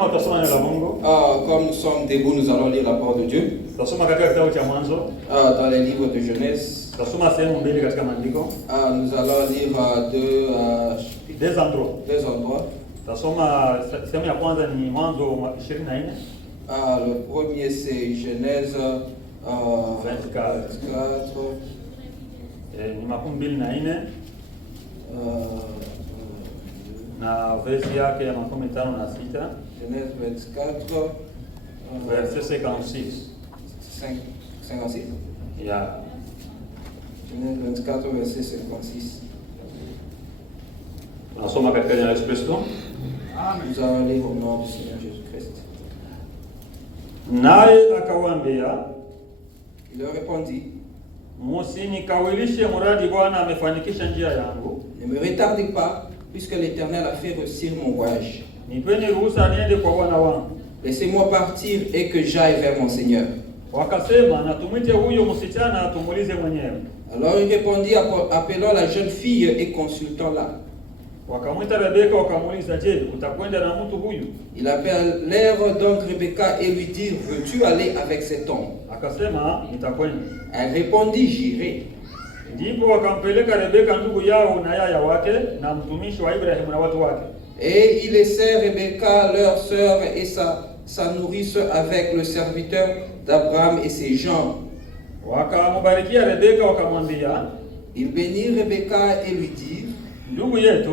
Comme nous sommes debout, nous allons lire la parole de Dieu. Dans les livres de Genèse, nous allons lire deux endroits. Le premier c'est Genèse 24. Na versi yake ya makumi tano na sita Genèse 24 verset 56. 56. Yeah. Genèse 24 verset 56. Tunasoma katika jina la Yesu Kristo. Nous allons lire au nom du Seigneur Jésus-Christ. Naye akawaambia, il leur répondit, msinikawilishe mradi Bwana amefanikisha njia yangu. Ne me retardez pas, puisque l'Éternel a fait réussir mon voyage. Nipeni ruhusa niende kwa bwana wangu. Laissez-moi partir et que j'aille vers mon Seigneur. Wakasema, na tumwite huyo msichana tumuulize mwenyewe. Alors il répondit, appelant la jeune fille et consultant-la. Wakamwita Rebeka wakamuuliza, je, utakwenda na mtu huyu? Il appelèrent donc Rebecca et lui dirent, veux-tu aller avec cet homme? Akasema, nitakwenda. Elle répondit, j'irai. Ndipo wakampeleka Rebeka ndugu yao na yaya wake na mtumishi wa Ibrahimu na watu wake. Et il laissait Rebecca, leur sœur, et sa nourrice avec le serviteur d'Abraham et ses gens. Wakamubarikia Rebeka wakamwambia, il bénit Rebecca et lui dit, ndugu yetu,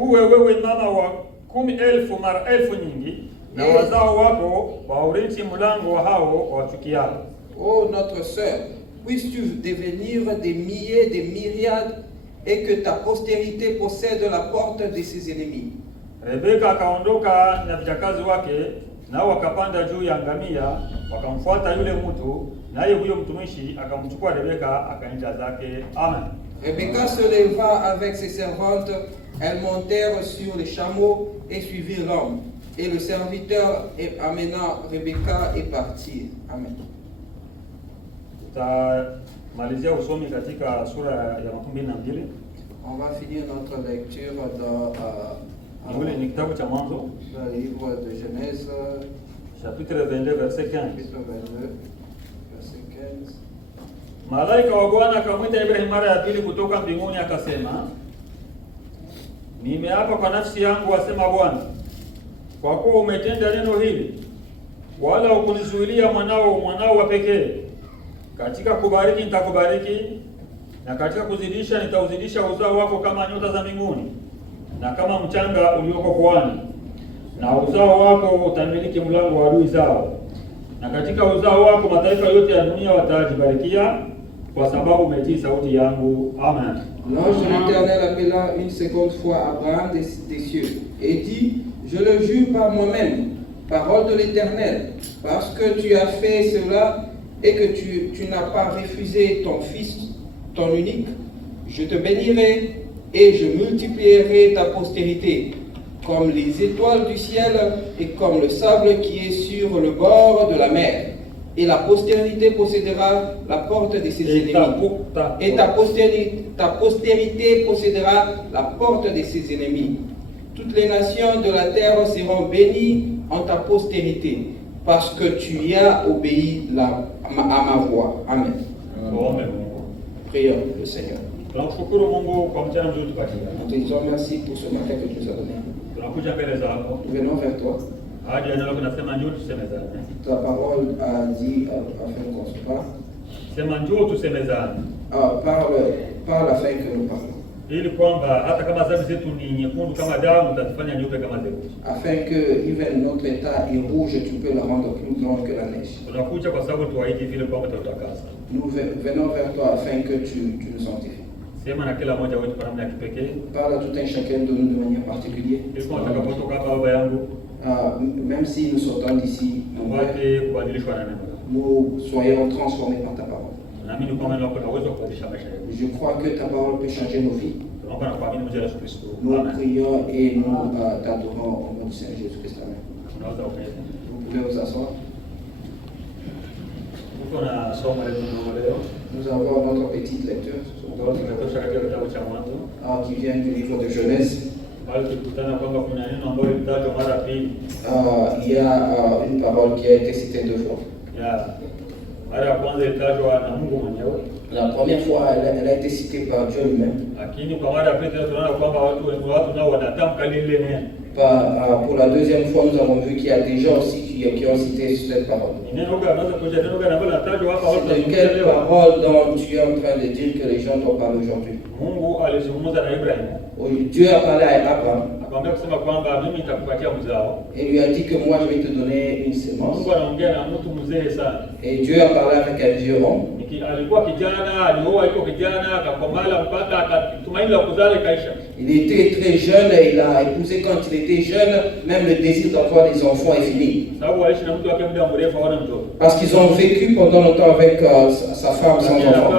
uwe wewe mama wa 10,000 mara 1,000 nyingi, na wazao wako waurithi mlango wa hao wachukiao. Oh notre sœur, puisses-tu devenir des milliers, des myriades, et que ta postérité possède la porte de ses ennemis. Rebeka akaondoka na vijakazi wake, nao wakapanda juu ya ngamia, wakamfuata yule mtu, naye huyo mtumishi akamchukua Rebeka akaenda zake. Amen. Rebecca se leva avec ses servantes, elles montèrent sur les chameaux et suivirent l'homme. Et le serviteur amena Rebecca et partit. Amen. On va finir notre lecture dans le livre de Genèse, chapitre 22, verset 15. Malaika wa Bwana akamwita Ibrahimu mara ya pili kutoka mbinguni akasema, nimeapa kwa nafsi yangu, asema Bwana, kwa kuwa umetenda neno hili, wala ukunizuilia mwanao wa pekee. Katika kubariki nitakubariki, na katika kuzidisha nitauzidisha uzao wako kama nyota za mbinguni na kama mchanga ulioko pwani, na uzao wako utamiliki mlango wa adui zao, na katika uzao wako mataifa yote ya dunia watajibarikia, kwa sababu umetii sauti yangu. Amen. L'ange de l'Éternel appela une seconde fois Abraham des cieux et dit, je le jure par moi-même, parole de l'Éternel, parce que tu as fait cela et que tu n'as pas refusé ton fils, ton unique, je te bénirai et je multiplierai ta postérité, comme les étoiles du ciel et comme le sable qui est sur le bord de la mer. Et la postérité possédera la porte de ses ennemis. Et ta postérité possédera la porte de ses ennemis. Toutes les nations de la terre seront bénies en ta postérité, parce que tu y as obéi à ma voix. Amen. Prions le Seigneur. Nous te disons merci pour ce matin que tu nous as donné. Nous venons vers toi. Ta parole a dit afin qu'on se parle. Parle afin que nous parlons. Afin que even notre état est rouge, tu peux le rendre plus blanc que la neige. Nous venons vers toi afin que tu nous sanctifies. Parle à tout un chacun de nous de manière particulière. Même si nous sortons d'ici, nous soyons transformés par ta parole. Je crois que ta parole peut changer nos vies. Nous prions et nous t'adorons au nom du Seigneur Jésus-Christ. Amen. Vous pouvez vous asseoir. Nous avons notre petite lecture qui vient du livre de Genèse. Il y a une parole qui a été citée 2 fois. La première fois, elle a été citée par Dieu lui-même. Pour la deuxième fois, nous avons vu qu'il y a des gens aussi qui ont cité cette parole. C'est de quelle parole dont tu es en train de dire que les gens t'ont parlé aujourd'hui? Dieu a parlé à Abraham et lui a dit que moi je vais te donner une semence. Et Dieu a parlé avec un vieux homme. Il était très jeune et il a épousé quand il était jeune, même le désir d'avoir des enfants est fini. Parce qu'ils ont vécu pendant longtemps avec sa femme sans enfant.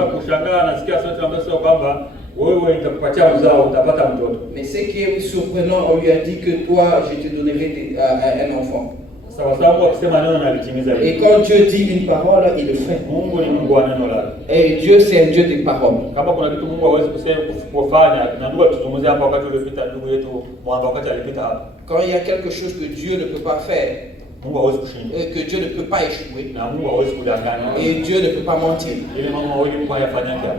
Mais ce qui est surprenant, on lui a dit que toi, je te donnerai un enfant. Et quand Dieu dit une parole, il le fait. Et Dieu, c'est un Dieu des paroles. Quand il y a quelque chose que Dieu ne peut pas faire, que Dieu ne peut pas échouer, et Dieu ne peut pas mentir,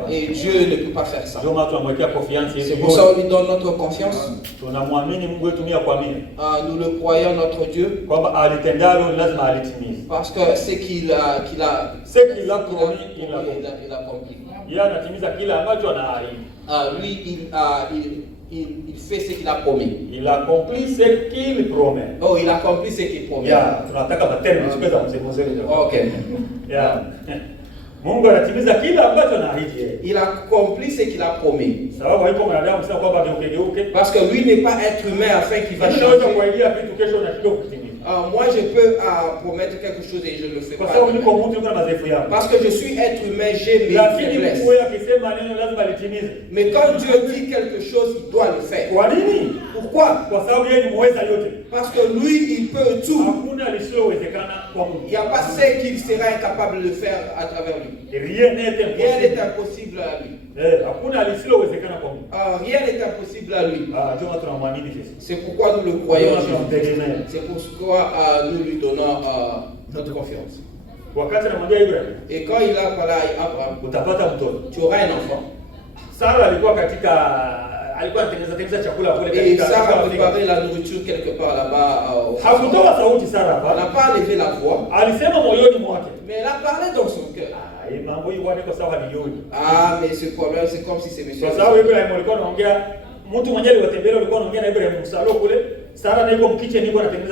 et Dieu ne peut pas faire ça. C'est pour ça qu'on lui donne notre confiance. Nous le croyons, notre Dieu, parce que ce qu'il a promis, il a accompli. Lui, il fait ce qu'il a promis. Il accomplit ce qu'il promet. Oh, il accomplit ce qu'il promet. Ok. Il accomplit ce qu'il a promis. Parce que lui n'est pas être humain afin qu'il va changer. Moi je peux promettre quelque chose et je ne le fais pas. Parce que je suis être humain, j'ai mes faiblesses. Mais quand Dieu dit quelque chose, il doit le faire. Pourquoi? Parce que lui, il peut tout. Il n'y a pas ce qu'il sera incapable de faire à travers lui. Rien n'est impossible à lui. Rien n'est impossible à lui. C'est pourquoi nous le croyons. C'est pourquoi nous lui donnons notre confiance. Et quand il a parlé à Abraham, tu auras un enfant. Et Sarah a préparé la nourriture quelque part là-bas. Elle n'a pas levé la voix, mais elle a parlé dans son cœur. Mais ce problème, c'est comme si c'est monsieur.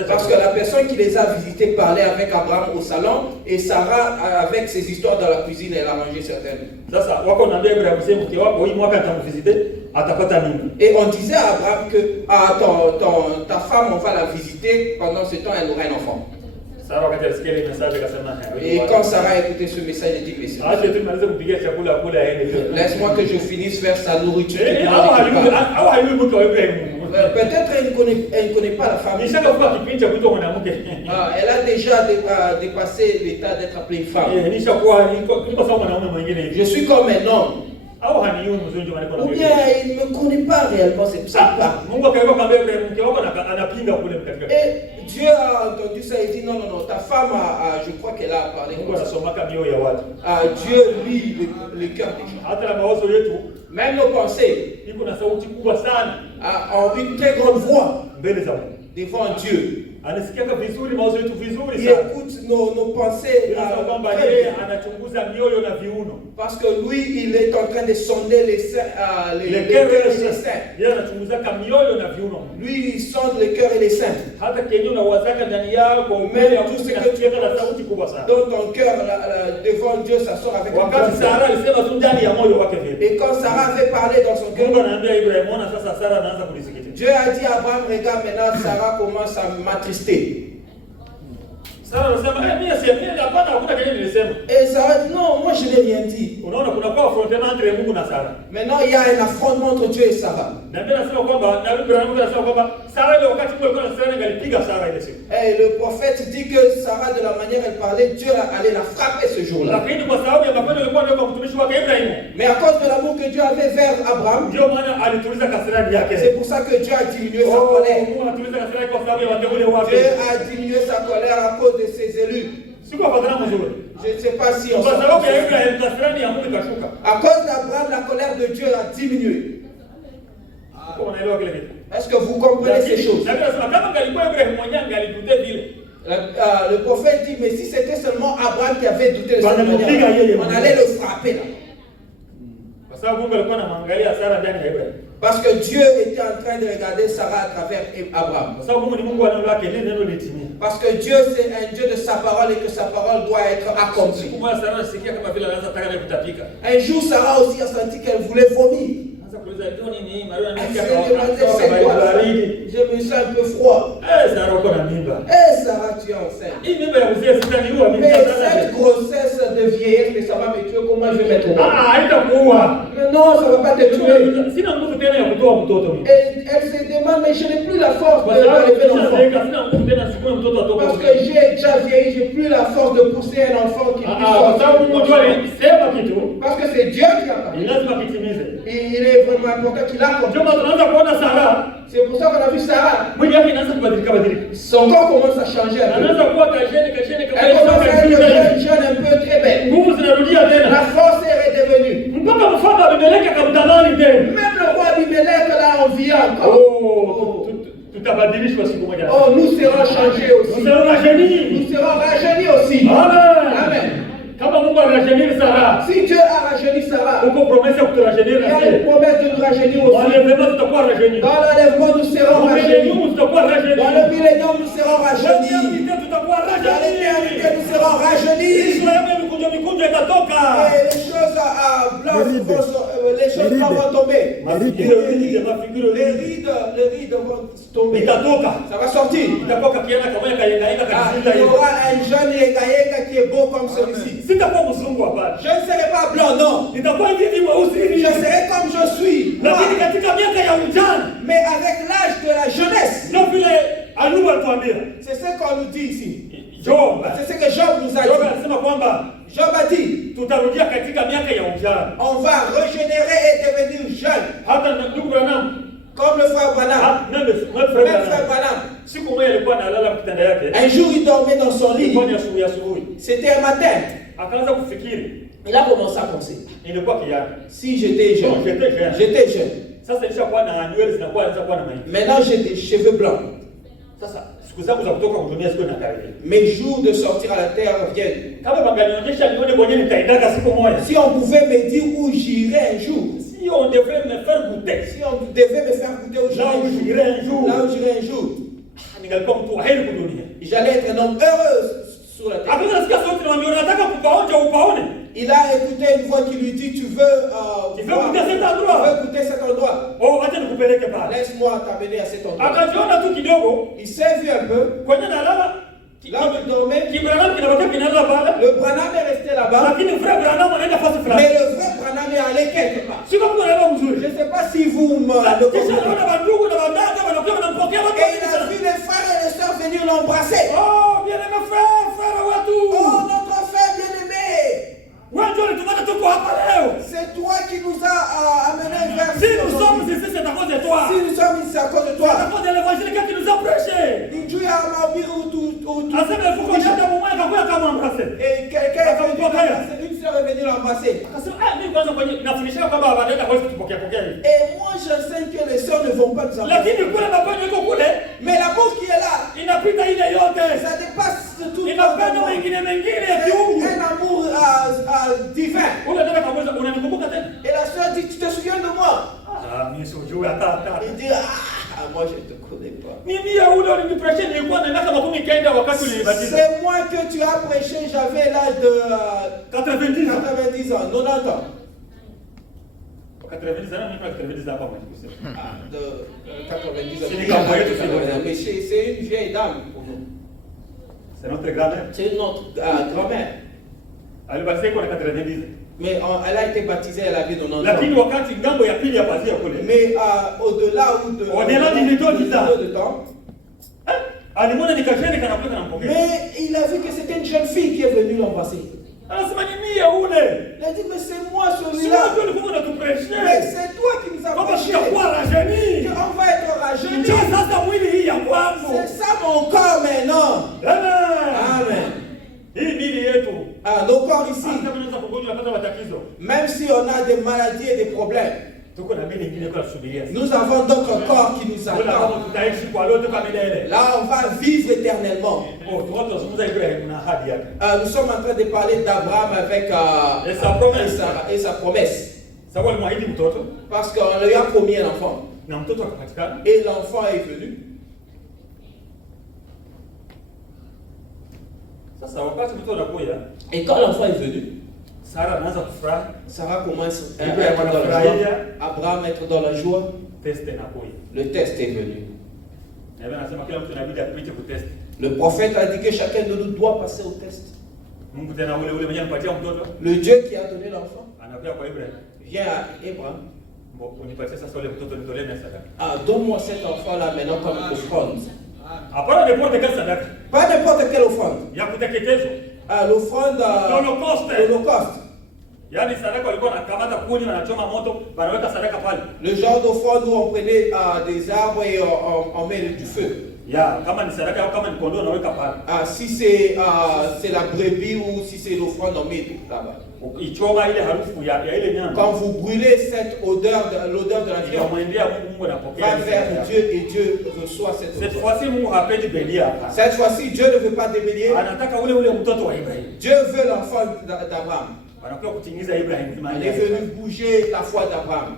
Parce que la personne qui les a visités parlait avec Abraham au salon et Sarah avec ses histoires dans la cuisine, elle a mangé certaines. Et on disait à Abraham que ta femme, on va la visiter, pendant ce temps elle aura un enfant. Et quand Sarah a écouté ce message, elle dit que laisse-moi que je finisse faire sa nourriture. Peut-être elle ne connaît pas la femme. Elle a déjà dépassé l'état d'être appelée femme. Je suis comme un homme. Ou bien il ne me connaît pas réellement, c'est ça. Et Dieu a entendu ça et dit non, ta femme, je crois qu'elle a parlé. Dieu lit le cœur des gens. Même nos pensées ont une très grande voix devant Dieu. Il écoute nos pensées. Parce que lui, il est en train de sonder les cœurs et les seins. Lui, il sonde les cœurs et les seins. Même tout ce que tu as dans ton cœur devant Dieu, ça sort avec un cœur. Et quand Sarah avait parlé dans son cœur, Dieu a dit à Abraham, regarde maintenant, Sarah commence à m'attrister. Sara anasema mimi siamini hapana hakuna kile nilisema. Et Sarah dit non, moi je n'ai rien dit. Unaona kuna kwa affrontement entre Mungu na Sara. Maintenant il y a un affrontement entre Dieu et Sarah. Na Biblia inasema kwamba na Biblia inasema kwamba Sara ile wakati alikuwa na Sara ngalipiga Sara ile siku. Et le prophète dit que Sarah, de la manière elle parlait, Dieu allait la frapper ce jour-là. Lakini kwa sababu ya mapendo alikuwa nayo kwa mtumishi wake Ibrahimu. Mais à cause de l'amour que Dieu avait vers Abraham, Ndio maana alituliza kasirani yake. c'est pour ça que Dieu a diminué sa colère. Mungu anatuliza kasirani kwa sababu ya wateule wake. Dieu a diminué sa colère à cause de ses élus. Siku afadhali mzuri. Je ne sais pas si on Kwa sababu ya Ibrahimu kasirani ya Mungu ikashuka. À cause d'Abraham, la colère de Dieu a diminué. Unaelewa kile kitu? Est-ce que vous comprenez ces choses? Na Biblia inasema kama kalikuwa Ibrahimu mwenyewe angalidute vile. Le prophète dit, mais si c'était seulement Abraham qui avait douté de cette manière, on allait le frapper là. Kwa sababu Mungu alikuwa anamwangalia Sara ndani ya Ibrahimu. Parce que Dieu était en train de regarder Sarah à travers Abraham. Kwa sababu Mungu ni Mungu anayolake neno litimie. Parce que Dieu c'est un Dieu de sa parole et que sa parole doit être accomplie. Siku moja Sara anasikia kama vile anaanza taka kutapika. Un jour Sarah aussi a senti qu'elle voulait vomir. Je me sens un peu froid. Sarah uko na mimba. Sarah, tu es enceinte. Hii mimba ya uzee sitaniua mimi. Mais cette grossesse de vieillesse, mais ça va me tuer, comment je vais mettre au monde? Haitakuua. Mais non, ça ne va pas te tuer. Sina nguvu tena ya kutoa mtoto mimi. Et elle se demande, mais je n'ai plus la force de lever l'enfant. Sina nguvu tena sikuna mtoto atoka. Parce que j'ai déjà vieilli, j'ai plus la force de pousser un enfant qui puisse sortir. Parce que c'est Dieu qui a parlé. Il est vraiment important qu'il a compris. C'est pour ça qu'on a vu Sarah. Son corps commence à changer un peu. Elle commence à être jeune, un peu très belle. La force est redevenue. Même le roi Abimelech l'a envié encore. Oh, nous serons changés aussi. Nous serons rajeunis aussi. Amen. Si Dieu a rajeuni Sarah, il y a une promesse de nous rajeunir aussi. Dans l'enlèvement, nous serons rajeunis. Dans le millénium, nous serons rajeunis. Dans l'éternité, nous serons rajeunis. Et les choses vont tomber. Les rides vont tomber. Ça va sortir. Il y aura un jeune Yégaïga qui est beau comme celui-ci. Je ne serai pas blanc, non. Je serai comme je suis. Mais avec l'âge de la jeunesse. C'est ce qu'on nous dit ici. C'est ce que Job nous a dit. Job a dit, on va régénérer et devenir jeune. Comme le frère Branham. Même frère Branham. Un jour, il dormait dans son lit. C'était un matin. Il a commencé à penser. Si j'étais jeune. Maintenant, j'ai des cheveux blancs. Mes jours de sortir à la terre viennent. Si on pouvait me dire où j'irais un jour. Si on devait me faire goûter aujourd'hui, là où j'irais un jour, j'allais être un homme heureux sur la terre. Il a écouté une voix qui lui dit, tu veux goûter cet endroit. Laisse-moi t'amener à cet endroit. Il s'est vu un peu. Là où il dormait, le Branham est resté là-bas. Mais le vrai Branham est allé quelque part. Je ne sais pas si vous me le comprenez. Et il a vu les frères et les sœurs venir l'embrasser. Oh, bien-aimé frère, oh, notre frère bien-aimé. C'est toi qui nous as amenés vers Si nous sommes ici, c'est à cause de toi. Si nous sommes ici, c'est à cause de toi. C'est à cause de l'évangile que tu nous as prêché. Et quelqu'un est venu l'embrasser. Une sœur est venue l'embrasser. Et moi, j'enseigne que les sœurs ne vont pas nous embrasser. Mais l'amour qui est là, ça dépasse tout. C'est un amour divin. Et la sœur dit, tu te souviens de moi? Il dit, moi je ne te connais pas. C'est moi que tu as prêché, j'avais l'âge de 90 ans, 90 ans. 90 ans, pas 90 ans, pas moi. De 90 ans. Mais c'est une vieille dame pour nous. C'est notre grand-mère. C'est notre grand-mère. Alibatiza kwa 90. Mais elle a été baptisée, elle avait 90 ans. Lakini wakati ngambo ya pili ya pazia kule. Mais au-delà Au-delà du milieu de temps. Alimwona ni kasheni kanakuja nampokea. Mais il a vu que c'était une jeune fille qui est venue l'embrasser. Anasema ni mimi ule. Il a dit mais c'est moi celui-là. Mais c'est toi qui nous as prêché. On va être rajeuni. C'est ça mon corps maintenant. Amen. Nos corps ici. Même si on a des maladies et des problèmes, nous avons d'autres corps qui nous attendent. Là, on va vivre éternellement. Nous sommes en train de parler d'Abraham avec et sa promesse. Parce qu'on lui a promis un enfant. Et l'enfant est venu. Et quand l'enfant est venu, Sarah commence à être dans la joie. Abraham être dans la joie. Le test est venu. Le prophète a dit que chacun de nous doit passer au test. Le Dieu qui a donné l'enfant vient à Abraham. Donne-moi cet enfant-là maintenant comme offrande. Pas n'importe quelle offrande. L'offrande d'Holocauste. Le genre d'offrande où on prenait des arbres et on met du feu. Si c'est la brebis ou si c'est l'offrande, on met là-bas. Quand vous brûlez cette odeur, l'odeur de la viande, va vers Dieu et Dieu reçoit cette odeur. Cette fois-ci, Dieu ne veut pas des béliers. Dieu veut l'enfant d'Abraham. Il est venu bouger la foi d'Abraham.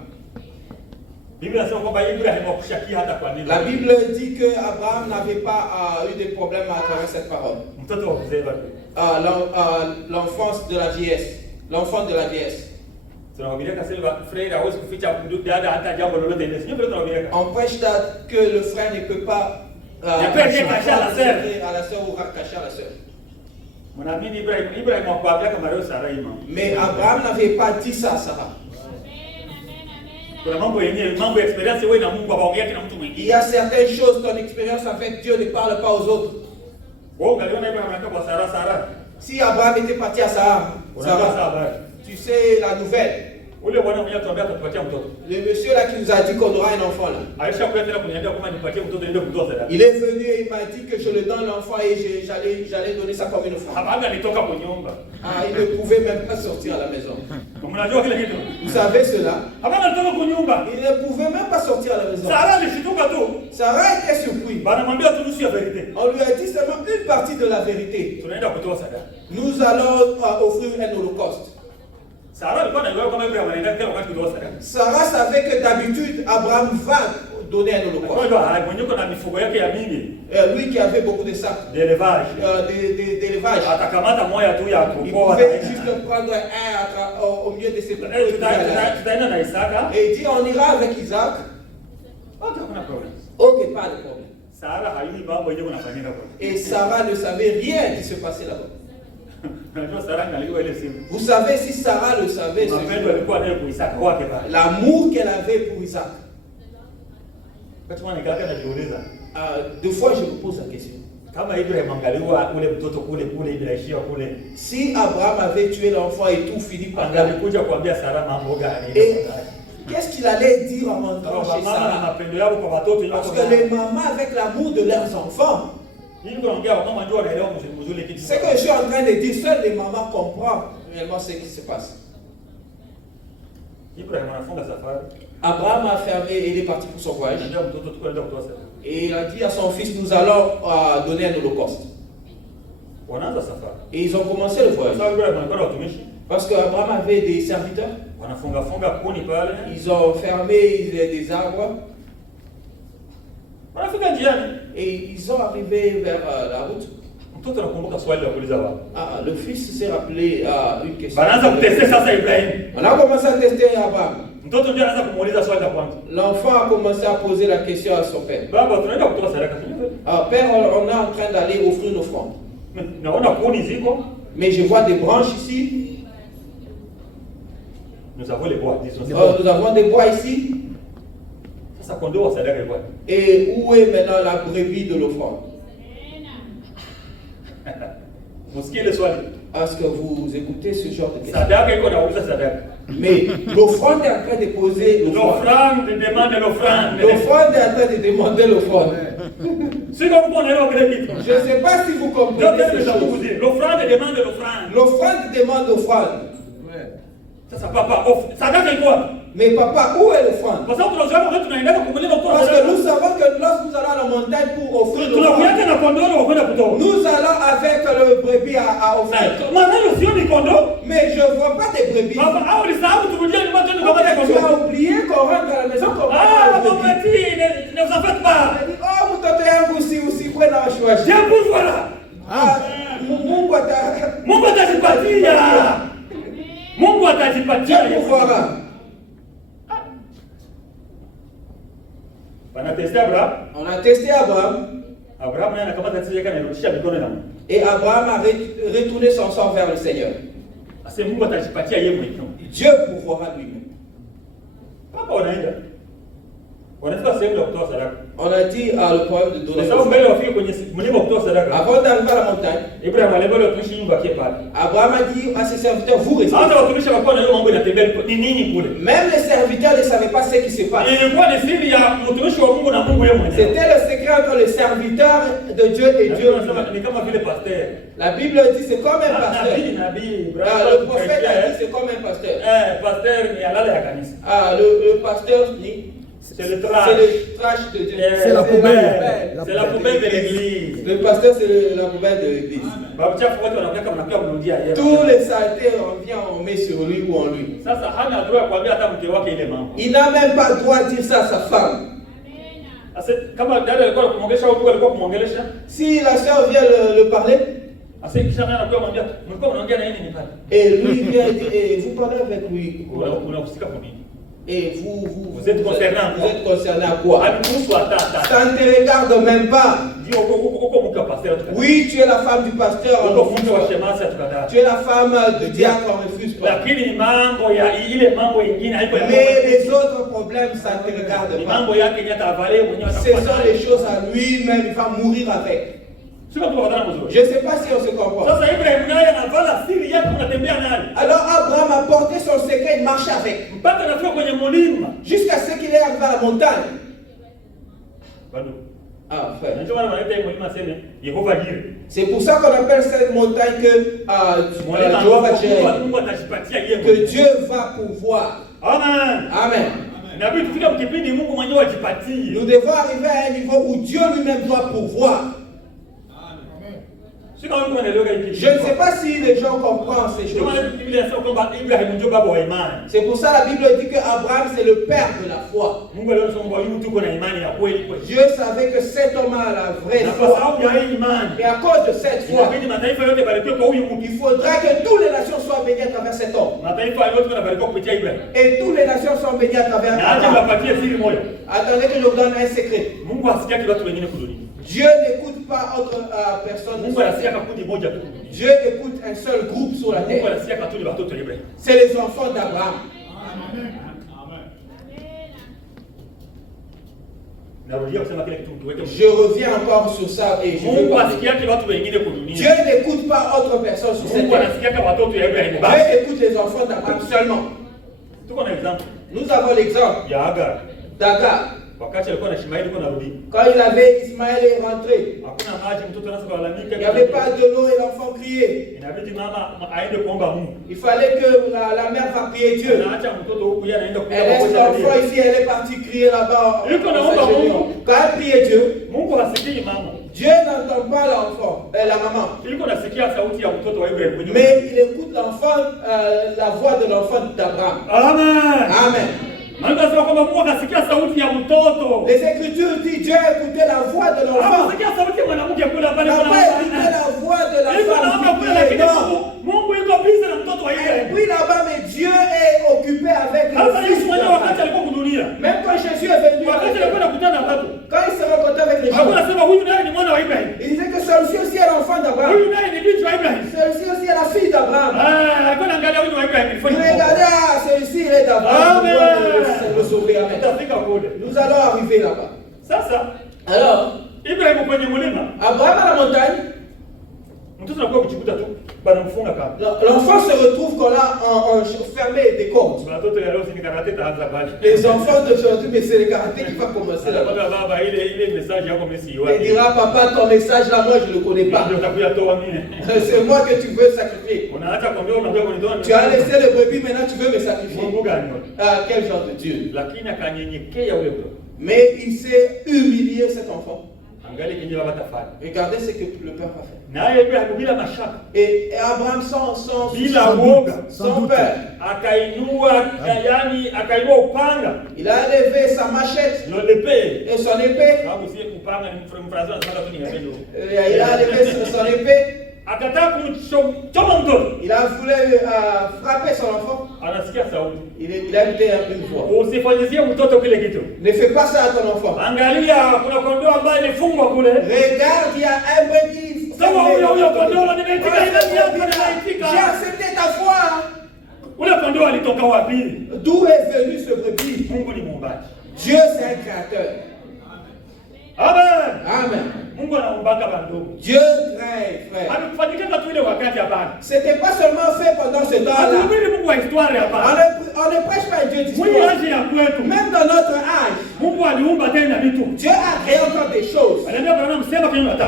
La Bible dit que Abraham n'avait pas eu de problème à travers cette parole. L'enfance de la vieillesse. L'enfant de la vieillesse. On prêche que le frère ne peut pas cacher à la sœur ou cacher à la sœur. Mais Abraham n'avait pas dit ça à Sarah. Il y a certaines choses, ton expérience avec Dieu ne parle pas aux autres. Si Abraham était parti à Sarah, tu sais la nouvelle. Le monsieur là qui nous a dit qu'on aura un enfant là. Il est venu et il m'a dit que je le donne l'enfant et j'allais donner ça comme une offrande. Il ne pouvait même pas sortir à la maison. Vous savez cela? Il ne pouvait même pas sortir à la maison. Sarah était surpris. On lui a dit seulement une partie de la vérité. Nous allons offrir un holocauste. Sarah savait que d'habitude Abraham va donner un holocauste. Lui qui avait beaucoup de sacs d'élevage. Il pouvait juste prendre un au milieu de ses et il dit on ira avec Isaac. Ok, pas de problème. Et Sarah ne savait rien qui se passait là-bas. Vous savez, si Sarah le savait, l'amour qu'elle avait pour Isaac. Deux fois, je me pose la question. Si Abraham avait tué l'enfant et tout fini par là, et qu'est-ce qu'il allait dire en entrant chez Sarah? Parce que les mamans, avec l'amour de leurs enfants, ce que je suis en train de dire, seules les mamans comprennent réellement ce qui se passe. Abraham a fermé et il est parti pour son voyage. Et il a dit à son fils, nous allons donner un holocauste. Et ils ont commencé le voyage. Parce qu'Abraham avait des serviteurs. Ils ont fermé des arbres. Et ils sont arrivés vers la route. Le fils s'est rappelé une question. On a commencé à tester Abraham. L'enfant a commencé à poser la question à son père. Père, on est en train d'aller offrir une offrande. naona kuni ziko. Mais je vois des branches ici. Nous avons les bois, disons. Nous avons des bois ici. Ça kondoo wa sadaka quoi? Et où est maintenant la brebis de l'offrande? Musikie le swali. Est-ce que vous écoutez ce genre de questions? Sadaka iko na uza sadaka. Mais l'offrande est en train de poser l'offrande. L'offrande demande l'offrande. L'offrande est en train de demander l'offrande. Si vous comprenez, je ne sais pas si vous comprenez. L'offrande demande l'offrande. L'offrande demande l'offrande. Ça papa offre. Sadaka quoi? Mais papa, où est l'offrande? Parce que nous savons que lorsque nous allons à la montagne pour offrir l'offrande, nous allons avec le brebis à offrir. Mais je ne vois pas des brebis. Tu as oublié qu'on rentre à la maison comme ah, mon petit, ne vous en faites pas. Oh, mon tante yangu usikwe na wasiwasi. Dieu pour voilà. Mungu atajipatia. Mungu atajipatia. On a testé Abraham. On a testé Abraham. Abraham n'a pas testé quand il a retourné là. Et Abraham a retourné son sang vers le Seigneur. C'est Mungu atajipatia yeye mwenyewe. Dieu pourvoira lui-même. Papa unaenda. Wanataka sehemu ya kutoa sadaka. On a dit le problème de donner. Sababu mbele wafike kwenye mlima kutoa sadaka. Avant d'arriver à la montagne, Abraham alibeba watumishi nyumba yake pale. Abraham a dit à ses serviteurs, vous restez. Hata watumishi wakawa na mambo inatembea ni nini kule. Même les serviteurs ne savaient pas ce qui se passe. Ilikuwa ni siri ya mtumishi wa Mungu na Mungu yeye mwenyewe. C'était le secret entre le serviteur de Dieu et Dieu. Ni kama vile pasteur. La Bible dit c'est comme un pasteur. Le prophète a dit c'est comme un pasteur. Pasteur ni alala ya kanisa. Le pasteur ni c'est le trash de Dieu. C'est la poubelle. C'est la poubelle de l'église. Le pasteur c'est la poubelle de l'église. Tous les saletés on vient on met sur lui ou en lui. Il n'a même pas le droit de dire ça à sa femme. Si la soeur vient le parler, et lui vient dire, et vous parlez avec lui. Et vous êtes concerné à quoi? Ça ne te regarde même pas. Oui, tu es la femme du pasteur, on refuse pas. Tu es la femme du diacre, on refuse pas. Mais les autres problèmes, ça ne te regarde pas. Ce sont les choses à lui-même, il va mourir avec. Je ne sais pas si on se comprend. Alors Abraham a porté son secret, il marche avec. Jusqu'à ce qu'il est arrivé à la montagne. Ah, frère. C'est pour ça qu'on appelle cette montagne que Dieu va pouvoir. Amen. Amen. Nous devons arriver à un niveau où Dieu lui-même doit pouvoir. Je ne sais pas si les gens comprennent ces choses. C'est pour ça la Bible dit que Abraham c'est le père de la foi. Dieu savait que cet homme a la vraie foi. Et à cause de cette foi, il faudra que toutes les nations soient bénies à travers cet homme. Et toutes les nations sont bénies à travers Abraham. Attendez que je vous donne un secret. Dieu n'écoute pas autre personne. Dieu écoute un seul groupe sur la terre. C'est les enfants d'Abraham. Je reviens encore sur ça et je veux parler. Dieu n'écoute pas autre personne sur cette terre. Dieu écoute les enfants d'Abraham seulement. Nous avons l'exemple d'Agar. Quand il avait Ismaël est rentré, il n'y avait pas de l'eau et l'enfant criait. Il fallait que la mère va prier Dieu. Elle laisse l'enfant ici, elle est partie crier là-bas. Quand elle priait Dieu, Dieu n'entend pas l'enfant, la maman. Mais il écoute l'enfant, la voix de l'enfant d'Abraham. Amen. Amen. Les Écritures disent Dieu a écouté la voix de l'enfant. Il n'a pas écouté la voix de la femme. Et puis là-bas, mais Dieu est occupé avec le fils. Même quand Jésus est venu, quand il se rencontrait avec les gens, il disait que celui-ci aussi est l'enfant l'enfant d'Abraham. Huyu naye ni binti wa Ibrahim. Celui-ci aussi est la fille d'Abraham. Alikuwa anaangalia huyu wa Ibrahim. Il regardait, ah, celui-ci il est d'Abraham. Amen. C'est le sauver. Amen. Tutafika kule. Nous allons arriver là-bas. Sasa Alors, Ibrahim kwenye mlima. Abraham à la montagne. Mtoto anakuwa kuchikuta tu banamfunga kama. L'enfant se retrouve qu'on l'a fermé des cordes. Watoto ya leo si karate taanza bali. Les enfants d'aujourd'hui, mais c'est le karaté qui va commencer là. Baba baba ile message yako mesi Il dira, papa, ton message là, moi je ne le connais pas. C'est moi que tu veux sacrifier. Tu as laissé le brebis, maintenant tu veux me sacrifier. Ah, quel genre de Dieu. Mais il s'est humilié, cet enfant. Regardez ce que le père va faire. Et Abraham sans peur, il a levé sa machette et son épée. Il a levé son épée. Il a voulu frapper son enfant. Il a écouté une voix. Ne fais pas ça à ton enfant. Regarde, il y a un brebis. J'ai accepté ta foi. D'où est venu ce brebis? Dieu, c'est un créateur. Amen. Amen. Dieu crée, frère. C'était pas seulement fait pendant ce temps-là. On ne prêche pas un Dieu d'histoire. Même dans notre âge, Dieu a créé encore des choses.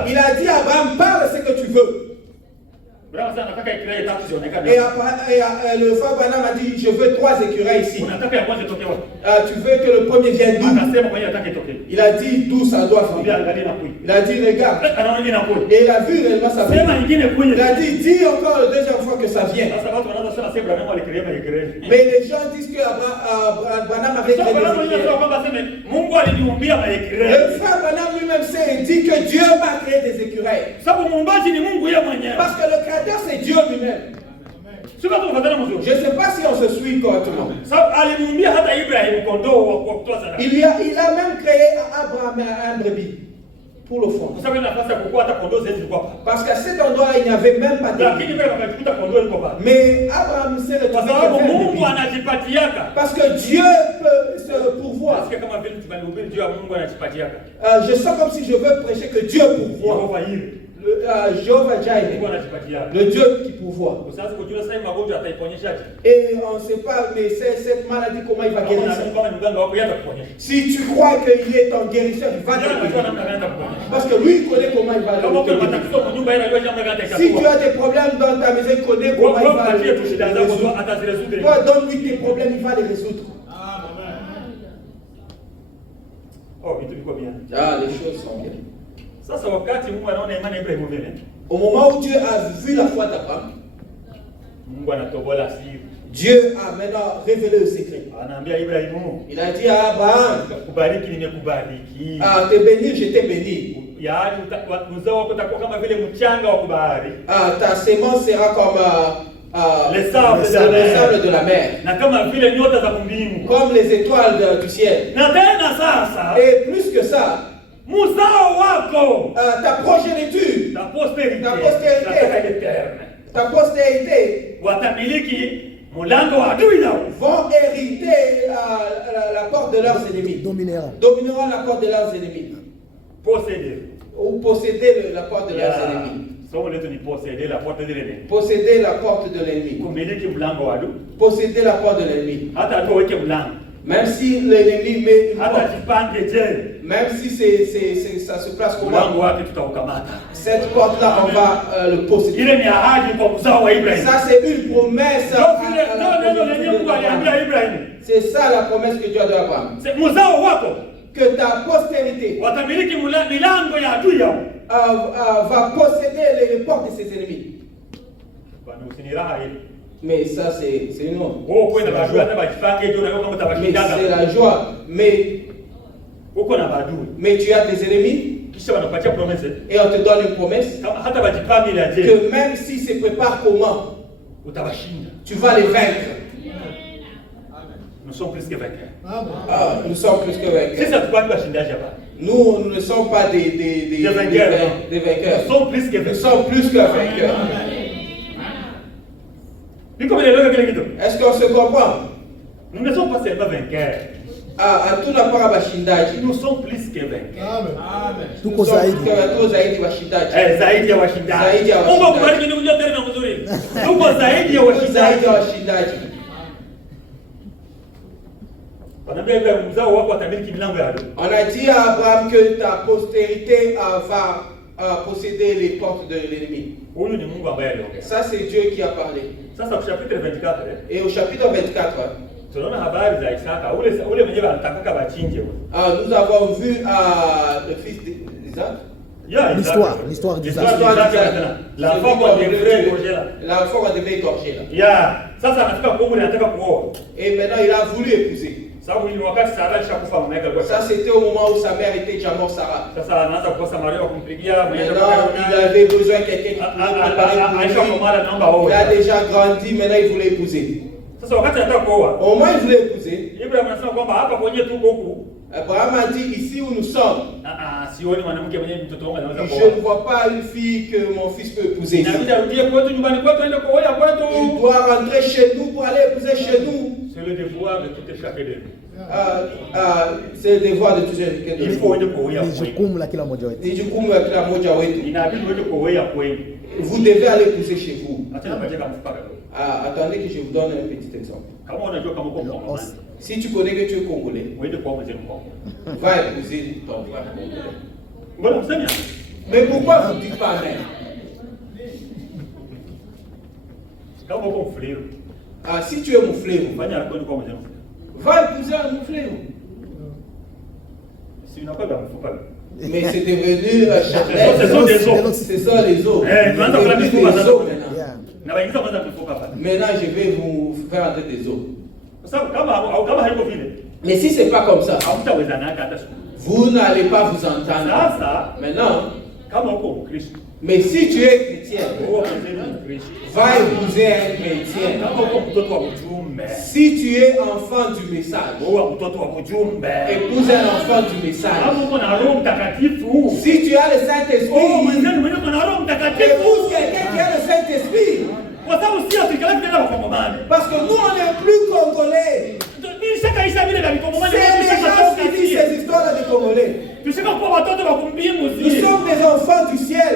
Il a dit à Abraham, parle ce que tu veux. Et le frère Branham a dit, je veux 3 écureuils ici. Tu veux que le premier vienne d'où? Il a dit d'où ça doit venir. Il a dit regarde. Et il a vu réellement ça vient. Il a dit, dis encore la deuxième fois que ça vient. Mais les gens disent que Branham avait créé des écureuils. Le frère Branham lui-même dit que Dieu va créer des écureuils. Parce que le créateur c'est Dieu lui-même. Je ne sais pas si on se suit correctement. Il a même créé à Abraham un brebis pour le fond. Parce qu'à cet endroit il n'y avait même pas de brebis. Mais Abraham s'est retrouvé. Parce que Dieu peut se pourvoir. Je sens comme si je veux prêcher que Dieu pourvoit. Jéhovah Jireh, le Dieu qui pourvoit. Et on ne sait pas, mais cette maladie, comment il va guérir ça? Si tu crois qu'il est ton guérisseur, il va te guérir. Parce que lui, il connaît comment il va te guérir. Si tu as des problèmes dans ta maison, il connaît comment il va les résoudre. Toi, donne-lui tes problèmes, il va les résoudre. Ah, les choses sont bien. Au moment où Dieu a vu la foi d'Abraham, Dieu a maintenant révélé le secret. Il a dit à Abraham, te bénir, je t'ai béni. Ta sémence sera comme les sables de la mer, comme les étoiles du ciel. Et plus que ça, ta progéniture, ta postérité vont hériter la porte de leurs ennemis. Domineront la porte de leurs ennemis. Ou posséder la porte de leurs ennemis. Posséder la porte de l'ennemi. Posséder la porte de l'ennemi. Posséder la porte de l'ennemi. Même si l'ennemi met une porte, même si ça se place comme cette porte-là, on va le posséder. Ça, c'est une promesse. C'est ça la promesse que Dieu a donnée à Abraham. Que ta postérité va posséder les portes de ses ennemis. Mais ça, c'est une honte. Mais c'est la joie. Mais tu as des ennemis. Et on te donne une promesse. Que même s'ils se préparent comment, tu vas les vaincre. nous sommes plus que vainqueurs. Nous sommes plus que vainqueurs. C'est ça que tu vas dire. Nous ne sommes pas des vainqueurs. Nous sommes plus que vainqueurs. Nous sommes plus que vainqueurs. Est-ce qu'on se comprend? Nous ne sommes pas seulement vainqueurs. Nous sommes plus que vainqueurs. Tuko zaidi washindaji. Zaidi ya washindaji. Mungu akubariki ndugu yote na mzuri. Tuko zaidi ya washindaji. On a dit à Abraham que ta postérité va posséder les portes de l'ennemi. Ça, c'est Dieu qui a parlé. Ça, c'est au chapitre 24. Et au chapitre 24, nous avons vu le fils d'Isaac. L'histoire d'Isaac. La femme devait égorger là. Et maintenant, il a voulu épouser. Ça, c'était au moment où sa mère était déjà morte, Sarah. Maintenant, il avait besoin de quelqu'un qui pouvait préparer pour lui. Il a déjà grandi, maintenant il voulait épouser. Au moins, il voulait épouser. Abraham a dit, ici où nous sommes, je ne vois pas une fille que mon fils peut épouser. Il doit rentrer chez nous pour aller épouser chez nous. C'est le devoir de tout et chacun de nous. C'est le devoir de tout et chacun de nous. Vous devez aller épouser chez vous. Attendez que je vous donne un petit exemple. Si tu connais que tu es congolais, va épouser ton frère congolais. Mais pourquoi vous ne dites pas même? Si tu es mon frère, va épouser un mon frère. Mais c'est devenu charnel. Ce sont des os. Ce sont les os. Maintenant, je vais vous faire entrer des os. Mais si ce n'est pas comme ça, vous n'allez pas vous entendre. Maintenant, mais si tu es chrétien, va épouser un chrétien. Si tu es enfant du message, épouse un enfant du message. Si tu as le Saint-Esprit, épouse quelqu'un qui a le Saint-Esprit. Parce que nous, on n'est plus congolais. C'est les gens qui disent ces histoires des Congolais. Nous sommes des enfants du ciel.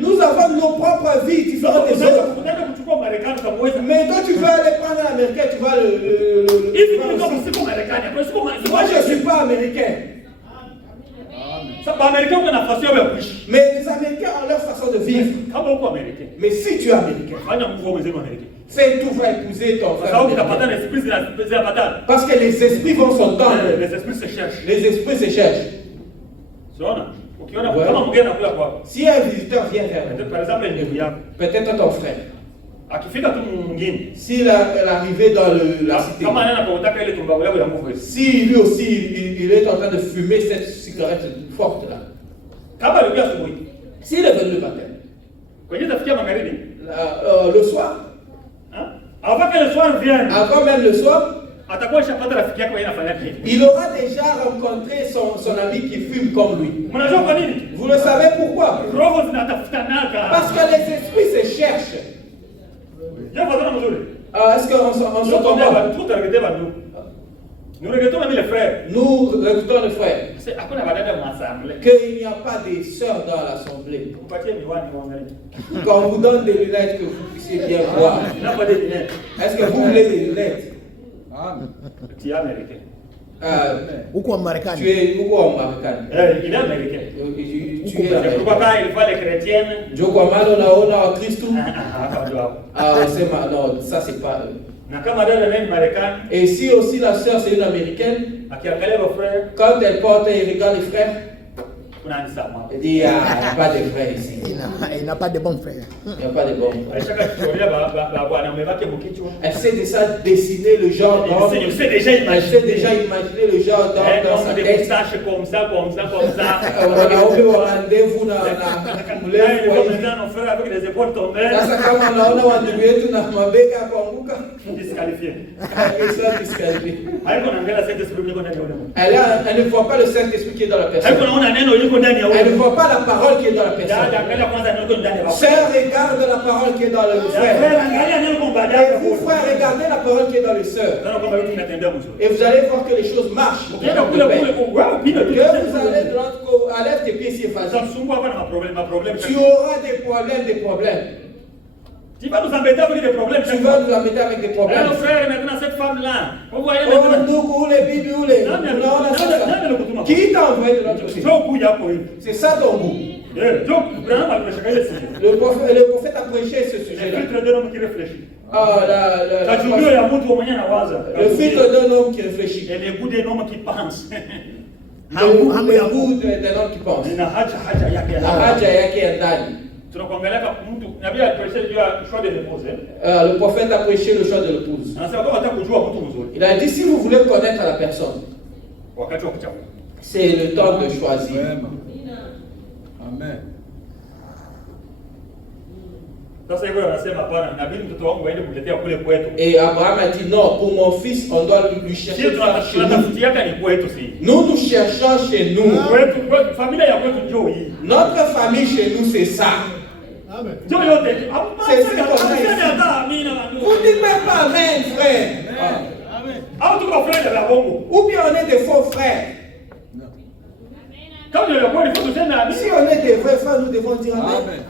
Nous avons nos propres vies différentes des autres. Mais toi, tu veux aller prendre l'américain, tu vas Moi, je ne suis pas américain. Mais les Américains ont leur façon de vivre. Mais si tu es américain, fais tout pour épouser ton frère. Parce que les esprits vont s'entendre. Les esprits se cherchent. Les esprits se cherchent. Si un visiteur vient vers nous, peut-être ton frère, s'il est arrivé dans la cité, si lui aussi il est en train de fumer cette cigarette forte là, s'il est venu le matin, le soir, avant que le soir vienne, avant même le soir, il aura déjà rencontré son ami qui fume comme lui. Vous le savez pourquoi? Parce que les esprits se cherchent. Est-ce qu'on se comprend? Nous regrettons même les frères. Nous regrettons les frères. Qu'il n'y a pas des sœurs dans l'assemblée. Quand on vous donne des lunettes que vous puissiez bien voir. Est-ce que vous voulez des lunettes? Tu es américain. Ou quoi américain? Tu es ou quoi américain? Il est américain. Tu es américain. Il voit les chrétiennes. Je crois mal on a Christ. Non, ça c'est pas. Et si aussi la sœur c'est une américaine, quand elle porte et regarde les frères, elle dit il n'y a pas de frères ici. Il n'a pas de bons frères. Il n'y a pas de bons frères. Elle sait déjà dessiner le genre d'homme. Elle sait déjà imaginer le genre d'homme dans sa tête. Comme ça. On a oublié au rendez-vous dans la moulin. Avec les épaules tombées. Sasa kama naona wandugu yetu na mabega kuanguka. disqualifié. Ils sont disqualifiés. Haiko naangalia Saint-Esprit yuko ndani ya yule mtu. Elle ne voit pas le Saint-Esprit qui est dans la personne. Haiko naona neno yuko ndani ya Elle yule. ne voit pas la parole qui est dans la Dada personne. angalia kwanza neno yuko ndani ya wako. Sœur, regarde la parole qui est dans le frère. Frère angalia neno yuko ndani Et ya vous, wako. frère, regardez la parole qui est dans les sœurs. Ndio kwamba yote inatembea mzuri. Et vous allez voir que les choses marchent. Ukienda kule kule wewe pina tu. Que vous allez de l'autre côté, enlève tes pieds ici et vas-y. Utasumbua hapa na problème. Tu auras des problèmes. Tu vas nous embêter avec des problèmes. Tu vas nous embêter avec des problèmes. Alors frère, maintenant cette femme-là, vous voyez Oh, maintenant. nous, les bibi, où les. Qui t'a envoyé de l'autre côté? C'est ça ton goût. Le prophète a prêché ce sujet-là. Ah, le filtre d'un homme qui réfléchit. Et le goût d'un homme qui pense. Le goût d'un homme qui pense. La haja yake ya ndani. Le prophète a prêché le choix de l'épouse. Il a dit, si vous voulez connaître la personne, c'est le temps de choisir. Amen. Et Abraham a dit, non, pour mon fils, on doit lui chercher chez nous. Nous cherchons chez nous. Notre famille chez nous, c'est ça. Amen. C'est ce qu'on a ici. Vous dites même pas Amen, frère. Amen. Ou bien on est des faux frères. Si on est des vrais frères, nous devons dire Amen.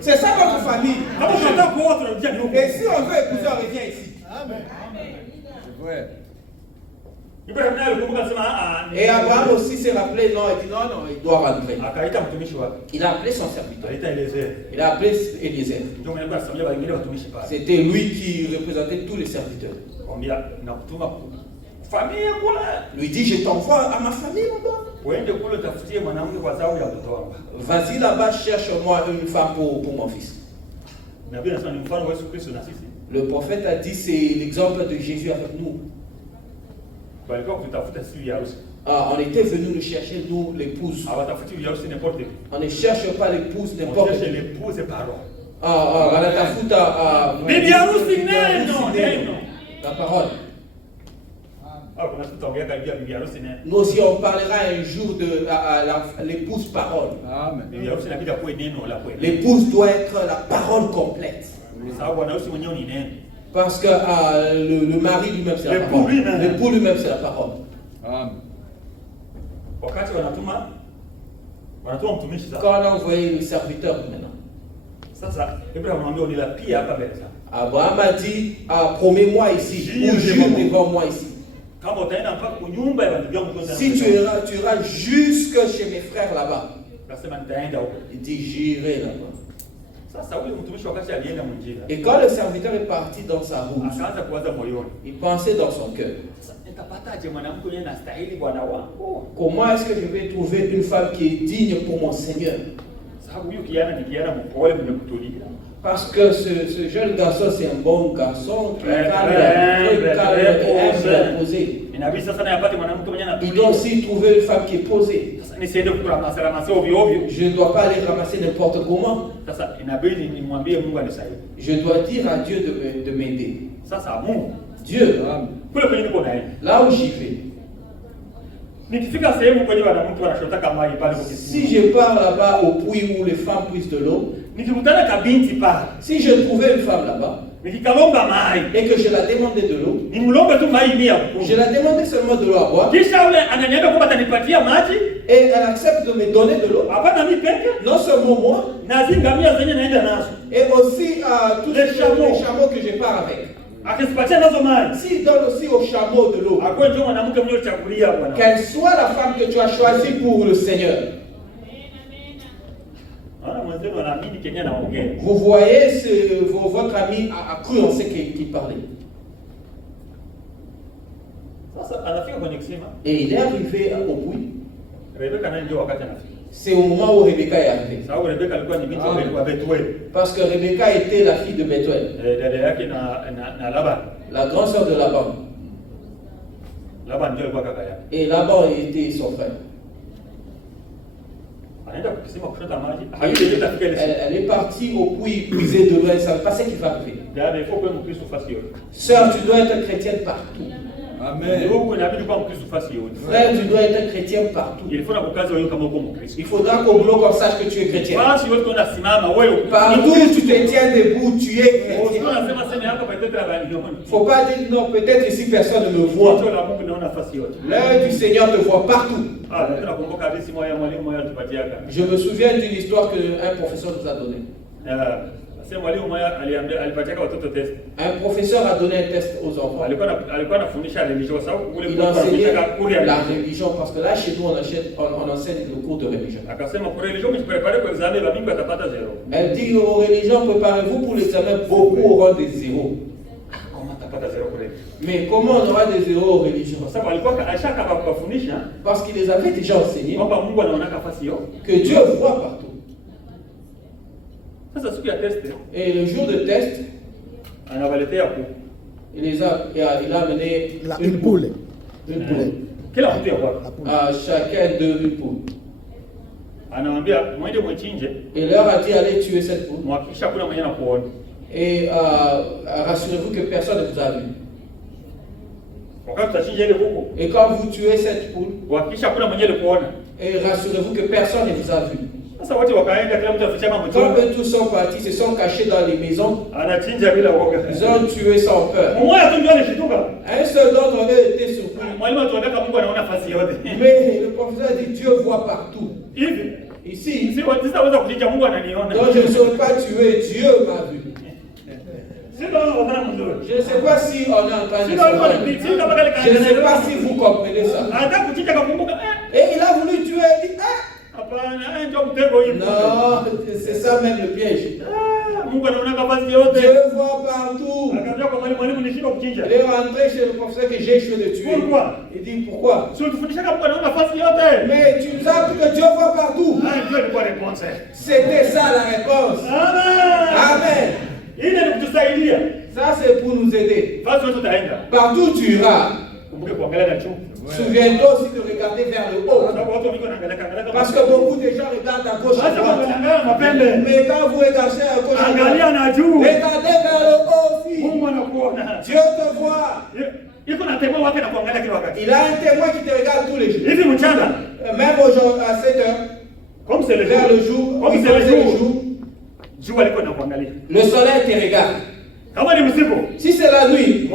C'est ça notre famille. Et si on veut épouser, on revient ici. Amen. C'est vrai. Et Abraham aussi s'est rappelé, non, il dit non, il doit rentrer. Il a appelé son serviteur. Il a appelé Eliezer. C'était lui qui représentait tous les serviteurs. Lui dit, je t'envoie à ma famille là-bas. Vas-y là-bas, cherche-moi une femme pour mon fils. Le prophète a dit, c'est l'exemple de Jésus avec nous. On était venu nous chercher, nous, l'épouse. On ne cherche pas l'épouse n'importe qui. L'épouse est parole. La parole. Nous aussi, on parlera un jour de l'épouse parole. L'épouse doit être la parole complète. Parce que le mari lui-même, c'est la parole. L'époux lui-même, c'est la parole. Quand on a envoyé le serviteur maintenant, Abraham a dit, promets-moi ici, ou jure devant moi ici. Si tu iras jusque chez mes frères là-bas, il dit, j'irai là-bas. Et quand le serviteur est parti dans sa route, il pensait dans son cœur, comment est-ce que je vais trouver une femme qui est digne pour mon Seigneur? Parce que ce jeune garçon, c'est un bon garçon qui est calme et posé. Il doit aussi trouver une femme qui est posée. Je ne dois pas aller ramasser n'importe comment. Je dois dire à Dieu de m'aider. Dieu, là où j'y vais. Si je pars là-bas au puits où les femmes puissent de l'eau, si je trouvais une femme là-bas, et que je la demandais de l'eau, je la demandais seulement de l'eau à boire, et elle accepte de me donner de l'eau, non seulement moi, et aussi tous les chameaux que je pars avec. S'il donne aussi aux chameaux de l'eau, qu'elle soit la femme que tu as choisie pour le Seigneur. Vous voyez, votre ami a cru en ce qu'il parlait. Et il est arrivé au puits. C'est au moment où Rebecca est arrivée. Parce que Rebecca était la fille de Bethuel, la grande sœur de Laban. Et Laban était son frère. Elle est partie au puits puiser de l'eau, elle ne savait pas ce qui va arriver. Sœur, tu dois être chrétienne partout. Amen. Frère, tu dois être chrétien partout. Il faudra qu'au boulot qu'on sache que tu es chrétien. Partout où tu te tiens debout, tu es chrétien. Il ne faut pas dire non, peut-être ici personne ne me voit. L'œil du Seigneur te voit partout. Je me souviens d'une histoire qu'un professeur nous a donnée. Un professeur a donné un test aux enfants. Il enseignait la religion parce que là chez nous on enseigne le cours de religion. Elle dit aux religions, préparez-vous pour l'examen, beaucoup auront des zéros. Mais comment on aura des zéros aux religions? Parce qu'il les avait déjà enseignés que Dieu voit partout. Et le jour de test, il a amené une poule. Une poule. Chacun une poule. Et leur a dit allez tuer cette poule. Et rassurez-vous que personne ne vous a vu. Et quand vous tuez cette poule, et rassurez-vous que personne ne vous a vu. Quand eux tous sont partis, se sont cachés dans les maisons, ils ont tué sans peur. Un seul d'entre eux était surpris. Mais le professeur a dit Dieu voit partout. Ici, donc je ne saurais pas tuer, Dieu m'a vu. Je ne sais pas si on est en train de se voir. Je ne sais pas si vous comprenez ça. Et il a voulu tuer, il dit non, c'est ça même le piège. Dieu voit partout. Il est rentré chez le professeur que j'ai échoué de tuer. Pourquoi? Il dit pourquoi? Mais tu nous as appris que Dieu voit partout. C'était ça la réponse. Amen. Ça c'est pour nous aider. Partout tu iras. Souviens-toi aussi de regarder vers le haut. Parce que beaucoup de gens regardent à gauche et à droite. Mais quand vous regardez à gauche et à droite, regardez vers le haut aussi. Dieu te voit. Il a un témoin qui te regarde tous les jours. Même aujourd'hui à 7 heures, vers le jour, le soleil te regarde. Si c'est la nuit,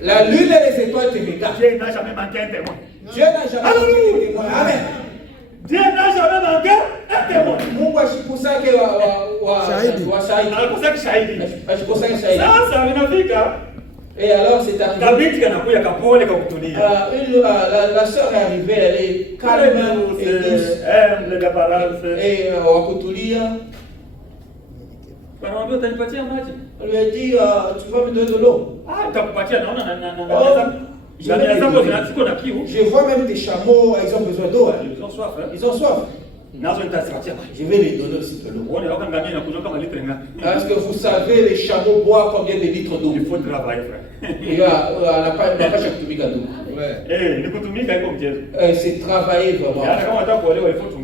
la lune et les étoiles te regardent. Dieu n'a jamais manqué un témoin. Amen. Dieu n'a jamais manqué un témoin. Et alors c'est arrivé. La sœur est arrivée, elle est calme et douce. Et wakutulia. On lui a dit, tu vas me donner de l'eau. Je vois même des chameaux, ils ont besoin d'eau. Ils ont soif. Je vais les donner aussi de l'eau. Est-ce que vous savez, les chameaux boivent combien de litres d'eau? Il faut travailler, frère. C'est travailler vraiment.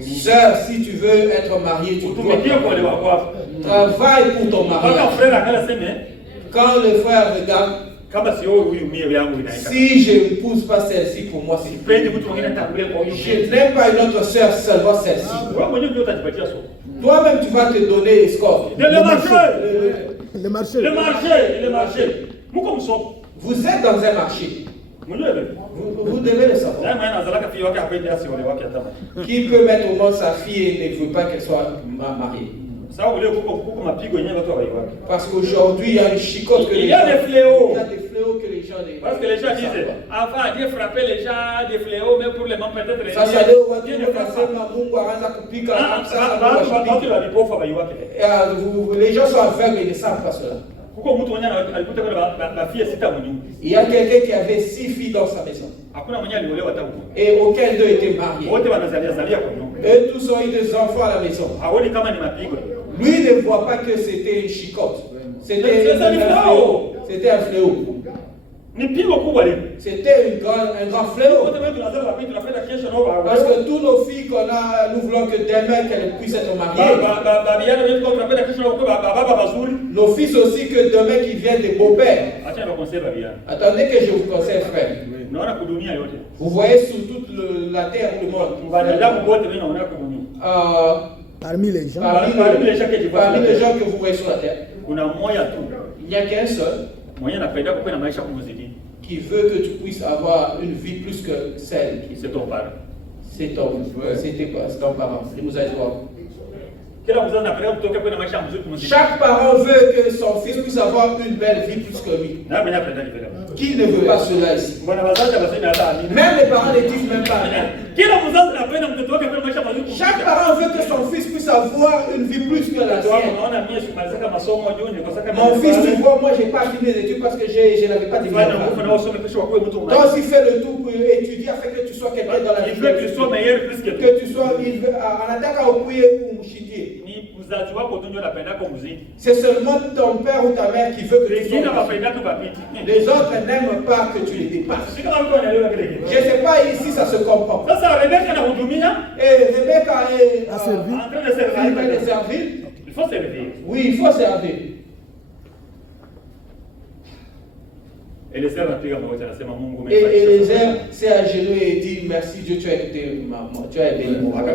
Sœur, si tu veux être marié, tu dois travailler pour ton mariage. Quand le frère regarde, si je ne pousse pas celle-ci pour moi, c'est je n'aime pas une autre sœur, seulement celle-ci. Toi-même, tu vas te donner les scores. Le marché. Vous êtes dans un marché. Vous devez le savoir. Qui peut mettre au monde sa fille et ne veut pas qu'elle soit mariée? Parce qu'aujourd'hui, il y a une chicote que les gens... Il y a des fléaux que les gens... Parce que les gens disent, avant Dieu frappait les gens des fléaux, mais pour les membres peut-être les gens... Les gens sont aveugles et ne savent pas cela. Il y a quelqu'un qui avait 6 filles dans sa maison. Et aucun d'eux était marié. Eux tous ont eu des enfants à la maison. Lui ne voit pas que c'était une chicote. C'était un fléau. C'était un grand fléau. Parce que tous nos filles qu'on a, nous voulons que demain qu'elles puissent être mariées. Nos fils aussi que demain qu'ils viennent des beaux-pères. Attendez que je vous conseille, frère. Vous voyez sur toute la terre ou le monde. Parmi les gens. Parmi les gens que vous voyez sur la terre. Il n'y a qu'un seul qui veut que tu puisses avoir une vie plus que celle. C'est ton parent. C'est ton parent. Il nous a dit. Chaque parent veut que son fils puisse avoir une belle vie plus que lui. Qui ne veut pas cela ici? Même les parents ne disent même pas. Chaque parent veut que son fils puisse avoir une vie plus que la sienne. Mon fils, tu vois, moi, je n'ai pas fini les études parce que je n'avais pas de diplôme. Toi aussi, fais le tout pour étudier afin que tu sois quelqu'un dans la vie. Il veut que tu sois meilleur plus que toi. Que tu sois, en attaquant au pouillé ou mouchidier. C'est seulement ton père ou ta mère qui veut que tu sois. Les autres n'aiment pas que tu les dépasses. Je ne sais pas ici ça se comprend. Et Rebecca est en train de servir. Il faut servir. Oui, il faut servir. Et les heures s'est agenouillé et dit merci Dieu, tu as écouté tu as aidé mon papa.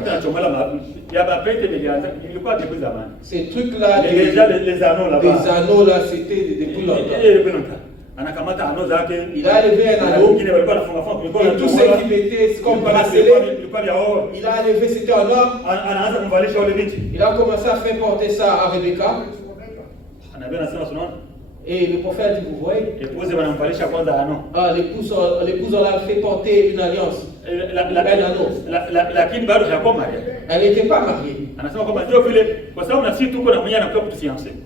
Ces trucs-là, les anneaux là-bas. Les anneaux là, c'était depuis longtemps. Il a levé un anneau. Et tout ce qui mettait comme bracelet, il a levé, c'était en or. Il a commencé à faire porter ça à Rebecca. Et le prophète dit, vous voyez, l'épouse l'a fait porter une alliance. Elle n'était pas mariée.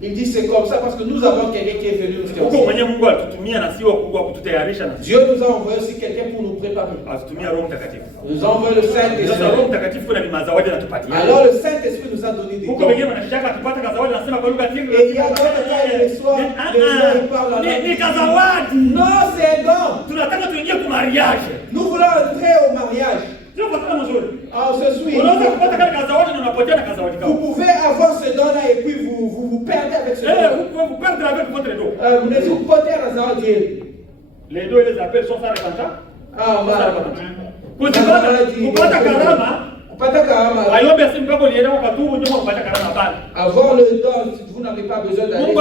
Il dit c'est comme ça parce que nous avons quelqu'un qui est venu nous fiancer. Dieu nous a envoyé aussi quelqu'un pour nous préparer. Nous a envoyé le Saint-Esprit. Alors le Saint-Esprit nous a donné des dons. Et il y a d'autres cas, il reçoit les gens, ils parlent en langue. Non, c'est un don. Nous voulons entrer au mariage. Ah, ce soir, vous pouvez avoir ce don-là et puis vous perdez avec ce don. Vous perdez avec votre dos. Vous ne vous portez à la les deux et les appels sont sans récantant. Ah, avoir le don, vous n'avez pas besoin d'aller.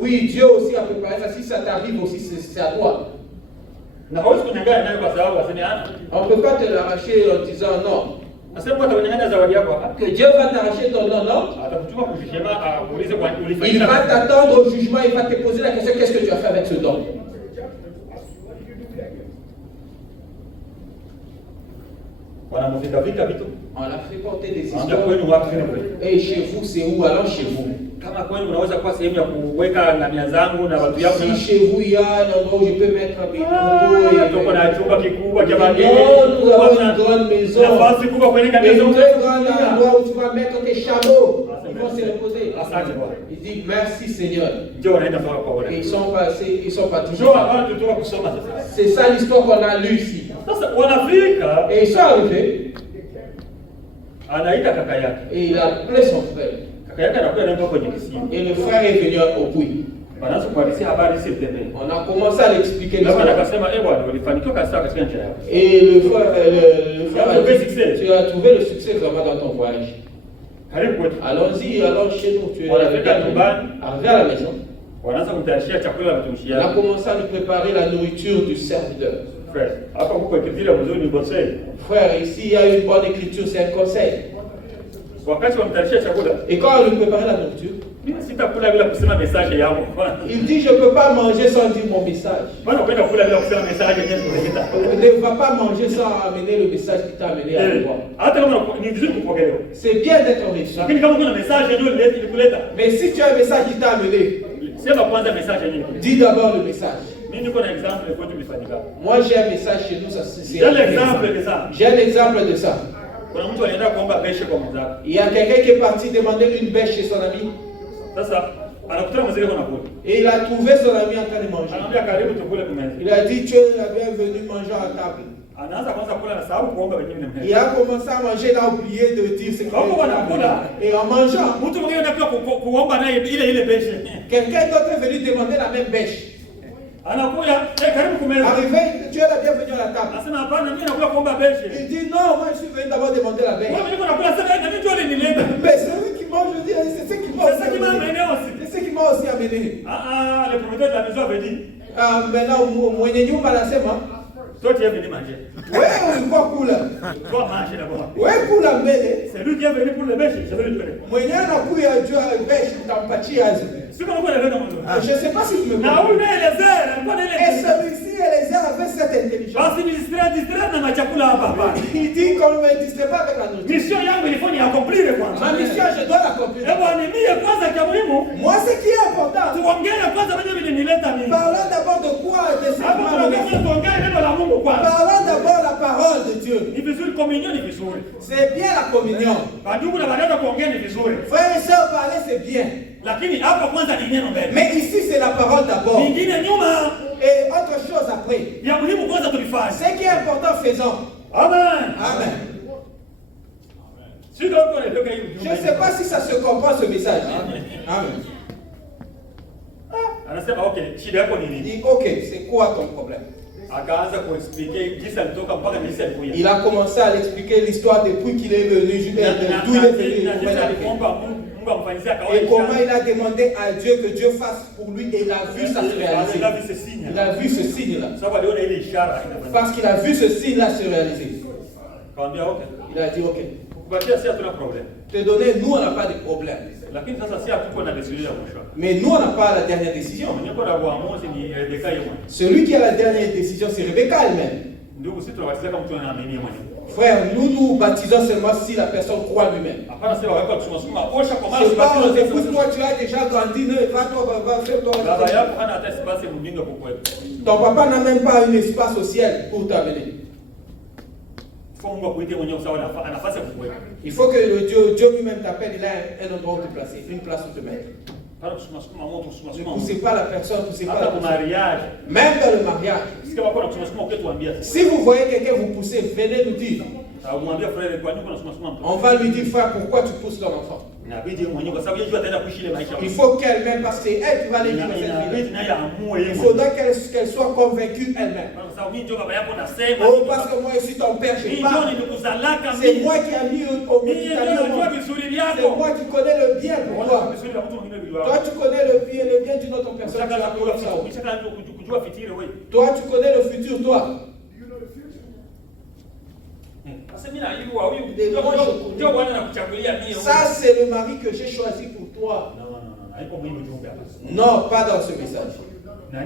Oui, Dieu aussi a préparé ça. Si ça t'arrive aussi, c'est à toi. On ne peut pas te l'arracher en disant non. Que Dieu va t'arracher ton nom, non? Il va t'attendre au jugement, il va te poser la question, qu'est-ce que tu as fait avec ce don? On a fait porter des histoires. Et chez vous, c'est où? Allons chez vous. Si chez vous, il y a un endroit où je peux mettre mes couteaux. Nous avons une grande maison. Et un grand endroit où tu vas mettre tes chameaux. Ils vont se reposer. Il dit merci Seigneur. Et ils sont partis. C'est ça l'histoire qu'on a lue ici. Et ils sont arrivés. Et il a appelé son frère. Et le frère est venu au puits. On a commencé à l'expliquer l'histoire. Et le frère a dit, tu as trouvé le succès vraiment dans ton voyage. Allons-y, allons chez nous. Tu es arrivé à la maison. On a commencé à lui préparer la nourriture du serviteur. Frère, ici il y a une bonne écriture, c'est un conseil. Et quand on lui préparait la nourriture, il dit je ne peux pas manger sans dire mon message. Ne va pas manger sans amener le message qui t'a amené à moi. C'est bien d'être riche. Mais si tu as un message qui t'a amené, dis d'abord le message. Moi j'ai un message chez nous, j'ai un exemple de ça. Il y a quelqu'un qui est parti demander une bêche chez son ami. Et il a trouvé son ami en train de manger. Il a dit, tu es la bienvenue manger à table. Il a commencé à manger, il a oublié de dire ce qu'il a. Et en mangeant, quelqu'un d'autre est venu demander la même bêche. Arrivé, tu es la bienvenue à la table. Il dit non, moi je suis venu d'abord demander la bêche. Mais celui qui mange, je dis, c'est ce qui m'a amené aussi. C'est ce qui m'a aussi amené. Le propriétaire de la maison avait dit. Maintenant, mwenye nyumba anasema. Toi tu es venu manger. Wewe ulikuwa kula. Toi mange d'abord. Wewe kula mbele. C'est lui qui est venu pour le bêche, je vais lui donner. Mwenye anakuya juu ya bêche utampatia aje. Si on va le donner. Je sais pas si tu me comprends. Na ule Eliezer, kwa nini? Et celui-ci Eliezer avait cette intelligence. Basi distrait na machakula hapa. Il dit qu'on ne me distrait pas avec la nourriture. Mission yangu ilifanya ya accomplir kwanza. Ma mission je dois l'accomplir. Hebu animie kwanza kwa muhimu. Moi ce qui est important. Tuongee kwanza venye vilinileta mimi. Parlons d'abord de quoi de ce qui m'a mené. Tuongee neno la Mungu kwanza. Parlons d'abord la parole de Dieu. Ni vizuri communion ni vizuri. C'est bien la communion. Bandugu na badada kuongea ni vizuri. Frères et sœurs, parler c'est bien. Lakini hapa kwanza ni neno mbele. Mais ici c'est la parole d'abord. Nyingine nyuma. Et autre chose après. Ya muhimu kwanza tulifanye. Ce qui est important faisons. Amen. Amen. Je ne sais pas si ça se comprend ce message. Amen. Il dit ok, c'est quoi ton problème? Il a commencé à l'expliquer l'histoire depuis qu'il est venu, d'où il est venu. Et comment il a demandé à Dieu que Dieu fasse pour lui et il a vu ça se réaliser. Il a vu ce signe-là. Parce qu'il a vu ce signe-là se réaliser. Il a dit ok. Te donner, nous on n'a pas de problème. Mais nous on n'a pas la dernière décision. Celui qui a la dernière décision c'est Rebecca elle-même. Frère, nous baptisons seulement si la personne croit lui-même. C'est pas on écoute, toi tu as déjà grandi, va faire toi. Ton papa n'a même pas un espace au ciel pour t'amener. Il faut que Dieu lui-même t'appelle, il a un endroit où te placer, une place où te mettre. Ne poussez pas la personne, ne poussez pas la personne. Même dans le mariage. Si vous voyez quelqu'un vous pousser, venez nous dire. On va lui dire, frère, pourquoi tu pousses ton enfant? Il faut qu'elle-même, parce que c'est elle qui va les vivre cette vie. Il faudra qu'elle soit convaincue elle-même. Oh, parce que moi je suis ton père, je parle. C'est moi qui ai mis au médicament. C'est moi qui connais le bien pour toi. Toi tu connais le bien d'une autre personne. Toi tu connais le futur, toi. Ça c'est le mari que j'ai choisi pour toi. Non, pas dans ce message. Et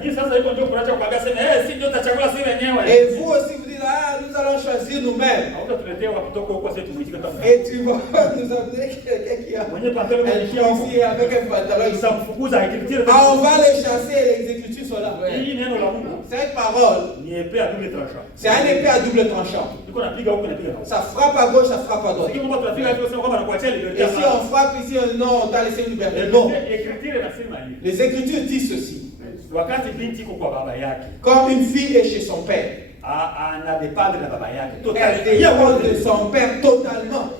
vous aussi vous dites, ah, nous allons choisir nous-mêmes. Et tu vas nous amener quelqu'un qui a un ici avec un pantalon. Ah, on va les chasser et les Écritures sont là. Cette parole, c'est un épée à double tranchant. Ça frappe à gauche, ça frappe à droite. Et si on frappe ici, non, on t'a laissé une liberté. Non. Les Écritures disent ceci. Comme une fille est chez son père, elle dépend de son père totalement.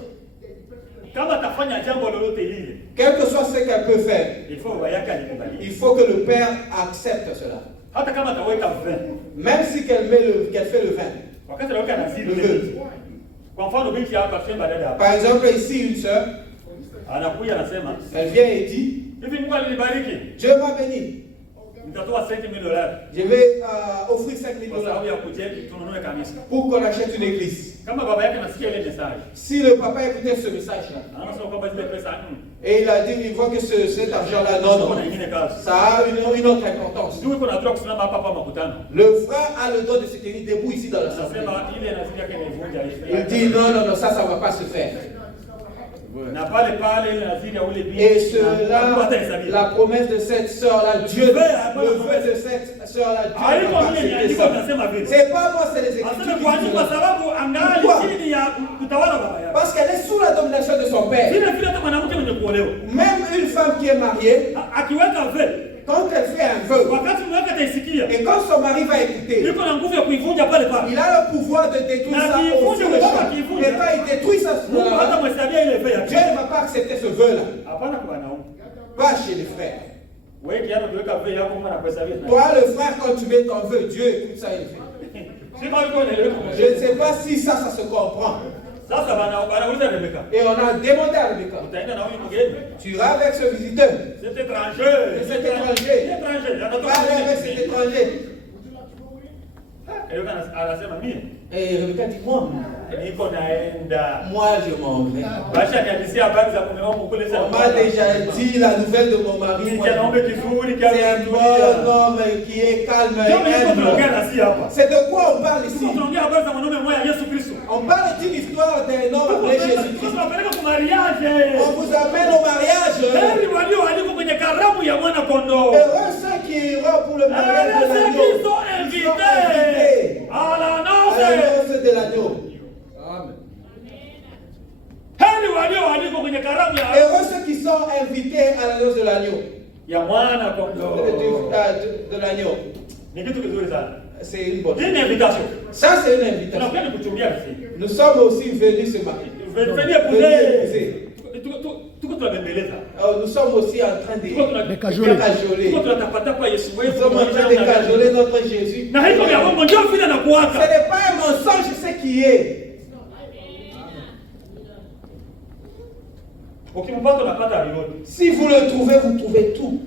Quel que soit ce qu'elle peut faire, il faut que le père accepte cela. Même si qu'elle fait le vin. Par exemple, ici, une soeur, elle vient et dit, Dieu m'a béni. Je vais offrir $5,000 pour qu'on achète une église. Si le papa écoutait ce message-là, et il a dit, il voit que cet argent-là, non, ça a une autre importance. Le frère a le droit de se tenir debout ici dans la salle. Il dit, non, ça ne va pas se faire. Et cela, la promesse de cette sœur-là, Dieu, le vœu de cette sœur-là, Dieu. C'est pas moi, c'est les Écritures. Pourquoi? Parce qu'elle est sous la domination de son père. Même une femme qui est mariée, akiweka vile, quand elle fait un vœu, wakati mwaka ataisikia, et quand son mari va écouter, yuko na nguvu ya kuivunja pale pale. il a le pouvoir de détruire ça au sur le champ. Et quand il détruit ça sur Mungu hata la mhesabia ile vile ya Dieu ne va pas accepter ce vœu-là. hapana kwa wanaume. Pas chez les frères. Wewe kiano kiweka vile yako mwana kuhesabia. Toi, le frère, quand tu mets ton vœu, Dieu écoute ça, il fait. Si kama yuko naelewa. Je ne sais pas si ça se comprend. Sasa banauliza Rebeka. Et on a demandé à Rebecca, Utaenda na huyu mgeni. tu iras avec ce visiteur. C'est étranger. C'est étranger. Étranger. Parle avec cet étranger. Rebeka anasema mimi. Et Rebecca dit, moi, Niko naenda. moi je m'en vais. Basha niadisia habari za mume wangu kule On m'a déjà dit la nouvelle de mon mari. Moi, c'est un bon homme qui est calme et humble. C'est de quoi on parle ici? On parle d'une histoire d'un homme appelé Jésus-Christ. On vous appelle au mariage. Heureux ceux qui iront pour le mariage de l'agneau. Ils sont invités à la noce de l'agneau. Heureux ceux qui sont invités à la noce de l'agneau. De l'agneau. C'est une bonne invitation. Ça, c'est une invitation. Nous sommes aussi venus ce matin. Nous sommes aussi en train de cajoler. Nous sommes en train de cajoler notre Jésus. Ce n'est pas un mensonge, c'est qui est. Si vous le trouvez, vous trouvez tout.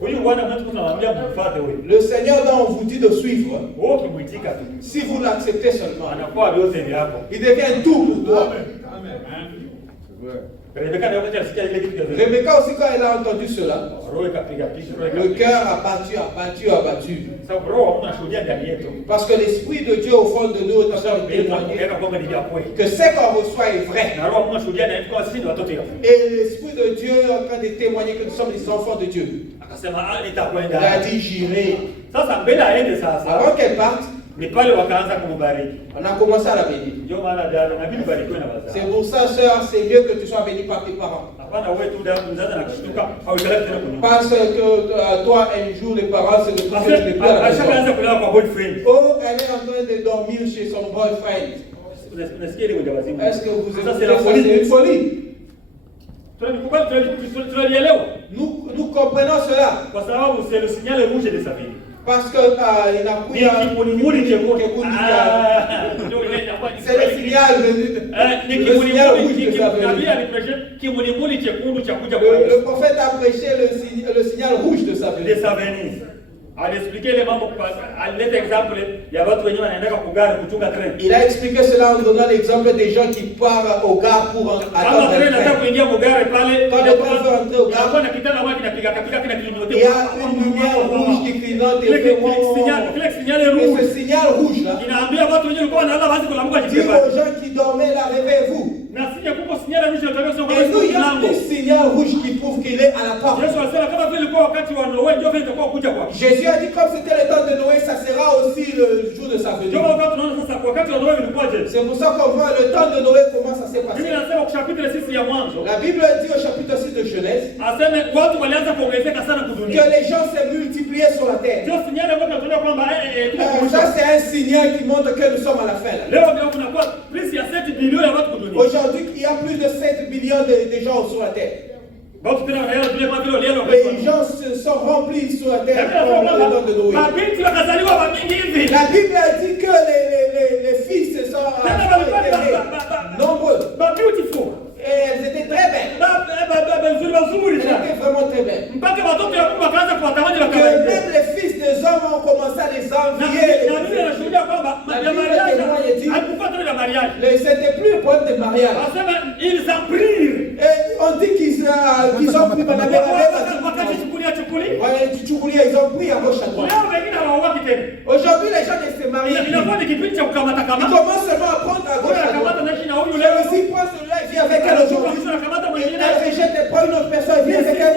Le Seigneur dont on vous dit de suivre, si vous l'acceptez seulement, il devient tout pour toi. Rebecca aussi, quand elle a entendu cela, le cœur a battu. Parce que l'Esprit de Dieu au fond de nous est en train de témoigner que ce qu'on reçoit est vrai. Et l'Esprit de Dieu est en train de témoigner que nous sommes les enfants de Dieu. Il a dit j'irai. Avant qu'elle parte, on a commencé à la bénir. C'est pour ça, sœur, c'est mieux que tu sois béni par tes parents. Parce que toi, un jour, les parents se retrouvent que tu n'es plus à la maison. Oh, elle est en train de dormir chez son boyfriend. Est-ce que vous êtes c'est une folie? Nous comprenons cela. C'est le signal rouge de sa vie. Parce que il n'a plus c'est le signal rouge de sa venue. Le prophète a prêché le signal rouge de sa venue. Il a expliqué cela en donnant l'exemple des gens qui partent au gare pour attendre le train. Quand le train veut entrer au gare, il y a une lumière rouge qui clignote et fait et ce signal rouge là dit aux gens qui dormaient là, réveillez-vous. Et nous, il y a un signal rouge qui prouve qu'il est à la porte. Jésus a dit comme c'était le temps de Noé, ça sera aussi le jour de sa venue. C'est pour ça qu'on voit le temps de Noé, comment ça s'est passé. La Bible dit au chapitre 6 de Genèse que les gens s'est multipliés sur la terre. Ça c'est un signal qui montre que nous sommes à la fin. Aujourd'hui, il y a plus de 7 millions de gens sur la terre. Les gens se sont remplis sur la terre dans le temps de Noé. La Bible a dit que les fils sont nombreux. Et elles étaient très belles. Elles étaient vraiment très belles. Que même les fils des hommes ont commencé à les envier. La Bible témoigne dit c'était plus le point de mariage. Ils en prirent. Et on dit qu'ils ont pris ils ont pris à gauche à droite. Aujourd'hui, les gens ne se marient plus. Ils commencent seulement à prendre à gauche à droite. Celui-ci prend celui-là et vient avec elle aujourd'hui. Elle rejette et prend une autre personne et vient avec elle.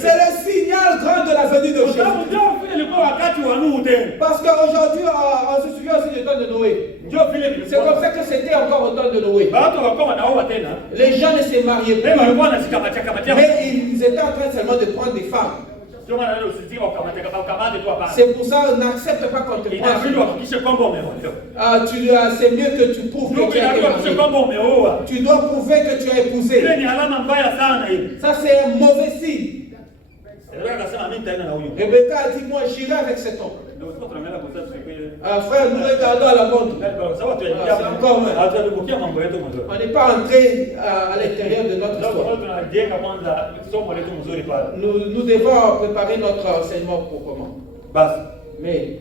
C'est le signal grand de la venue de Jésus. Parce qu'aujourd'hui, on se souvient aussi du temps de Noé. C'est comme ça que c'était encore au temps de Noé. Les gens ne se mariaient plus, mais ils étaient en train seulement de prendre des femmes. C'est pour ça qu'on n'accepte pas qu'on te prenne. C'est mieux que tu prouves que tu as été marié. Tu dois prouver que tu as épousé. Ça c'est un mauvais signe. Rebecca a dit, moi j'irai avec cet homme. Frère, nous regardons à la montre. C'est encore mal. On n'est pas entré à l'intérieur de notre histoire. Nous devons préparer notre enseignement proprement. Mais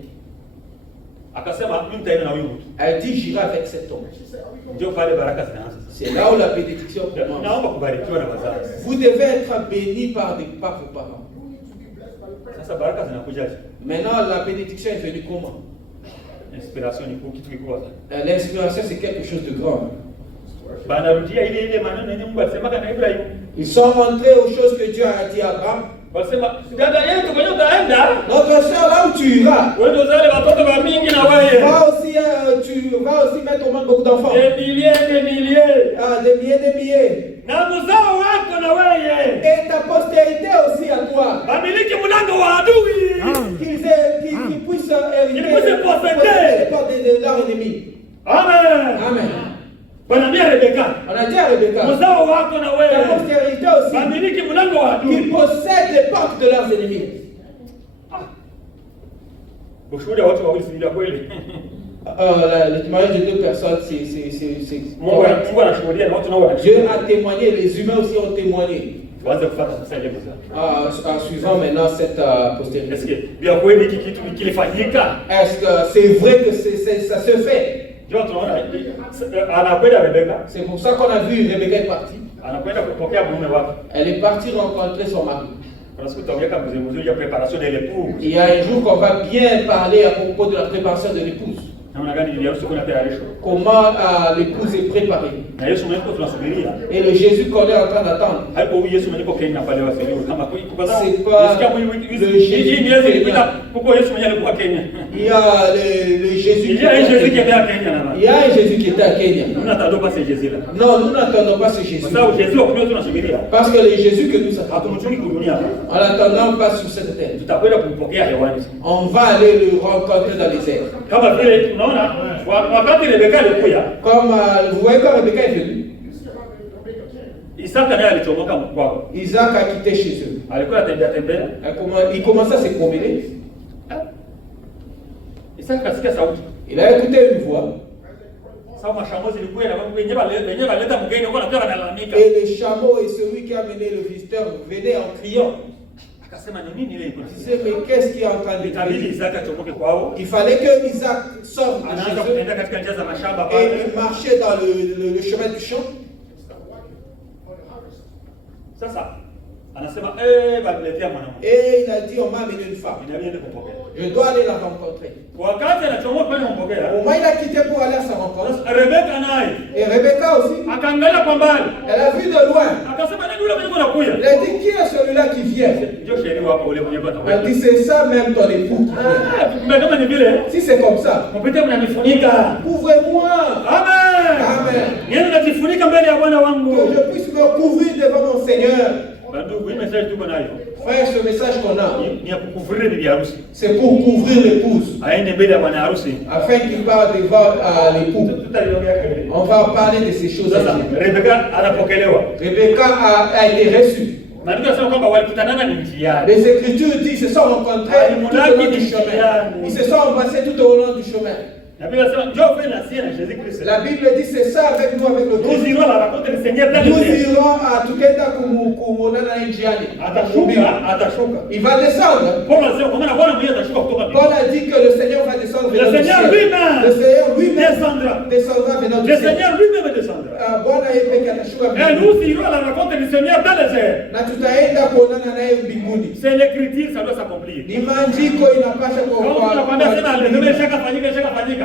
elle dit j'irai avec cet homme. C'est là où la bénédiction commence. Vous devez être bénis par vos parents. Maintenant, la bénédiction est venue comment? L'inspiration, c'est quelque chose de grand. Ils sont rentrés aux choses que Dieu a dit à Abraham. Notre soeur, là où tu iras, tu vas aussi mettre au monde beaucoup d'enfants. Des milliers. Et ta postérité aussi à toi. Qu'ils puissent hériter les portes de leurs ennemis. Amen. On a dit à Rebecca, ta postérité aussi, qu'ils possèdent les portes de leurs ennemis. Le témoignage de deux personnes, c'est Dieu a témoigné, les humains aussi ont témoigné. En suivant maintenant cette postérité. Est-ce que c'est vrai que ça se fait? C'est pour ça qu'on a vu Rebecca est partie. Elle est partie rencontrer son mari. Il y a un jour qu'on va bien parler à propos de la préparation de l'épouse. Comment l'épouse est préparée. Et le Jésus qu'on est en train d'attendre. C'est pas le Jésus il y a le Jésus. Il y a un Jésus qui était à Kenya. Il y a un Jésus qui était à Kenya. Nous n'attendons pas ce Jésus-là. Non, nous n'attendons pas ce Jésus. Parce que le Jésus que nous attendons, en l'attendant pas sur cette terre. On va aller le rencontrer dans les airs. Comme vous voyez quand Rebecca est venue, Isaac a quitté chez eux. Il commençait à se promener. Il a écouté une voix. Et les chameaux et celui qui a mené le visiteur venaient en criant. Il disait, mais qu'est-ce qui est en train de crier? Il fallait que Isaac sorte de chez eux et il marchait dans le chemin du champ. Et il a dit, on m'a amené une femme. Je dois aller la rencontrer. Au moins il a quitté pour aller à sa rencontre. Et Rebecca aussi. Elle a vu de loin. Elle a dit, qui est celui-là qui vient? Elle dit, c'est ça même ton époux qui vient. Si c'est comme ça, couvrez-moi. Amen. Que je puisse me couvrir devant mon Seigneur. Frère, ce message qu'on a, c'est pour couvrir l'épouse, afin qu'il parle devant l'époux. On va parler de ces choses. Rebecca a été reçue. Les Écritures disent qu'ils se sont rencontrés tout au long du chemin. Ils se sont embrassés tout au long du chemin. La Bible dit c'est ça avec nous, avec le Christ. Nous irons à Tukenda Kumonana Indiani. Il va descendre. Paul a dit que le Seigneur va descendre vers le ciel. Le Seigneur lui-même descendra vers notre ciel. Le Seigneur lui-même descendra. Et nous irons à la rencontre du Seigneur dans les airs. C'est l'écriture, ça doit s'accomplir.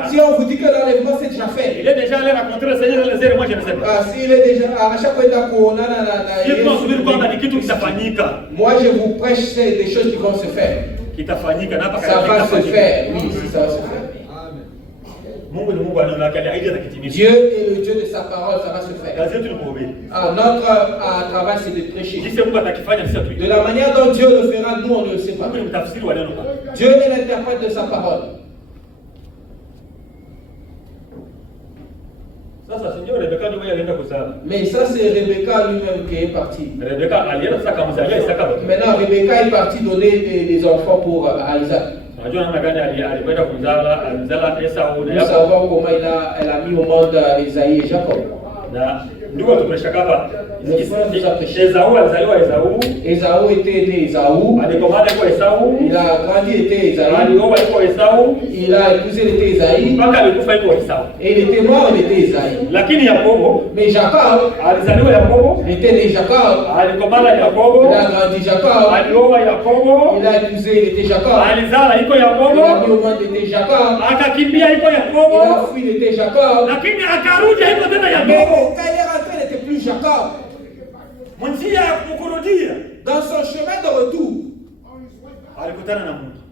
Si on vous dit que l'enlèvement c'est déjà fait, il est déjà allé rencontrer le Seigneur dans les airs, moi je ne sais pas. S'il est déjà à chaque fois moi je vous prêche des choses qui vont se faire. Ça va se faire, oui, ça va se faire. Dieu est le Dieu de sa parole, ça va se faire. Notre travail, c'est de prêcher. De la manière dont Dieu le fera, nous, on ne le sait pas. Dieu est l'interprète de sa parole. Mais ça, c'est Rebecca lui-même qui est parti. Maintenant, Rebecca est partie donner des enfants pour Isaac. Nous savons comment elle a mis au monde Isaïe et Jacob. Ésaü était né Ésaü. Il a grandi, était Isaïe. Il a épousé, il était Isaïe. Et il était mort, il était Isaïe. Mais Jacob, il était né Jacob. Il a grandi Jacob. Il a épousé, il était Jacob. Il a mis au monde, il était Jacob. Il a fui, il était Jacob. Mais quand il est rentré, il n'était plus Jacob. Dans son chemin de retour,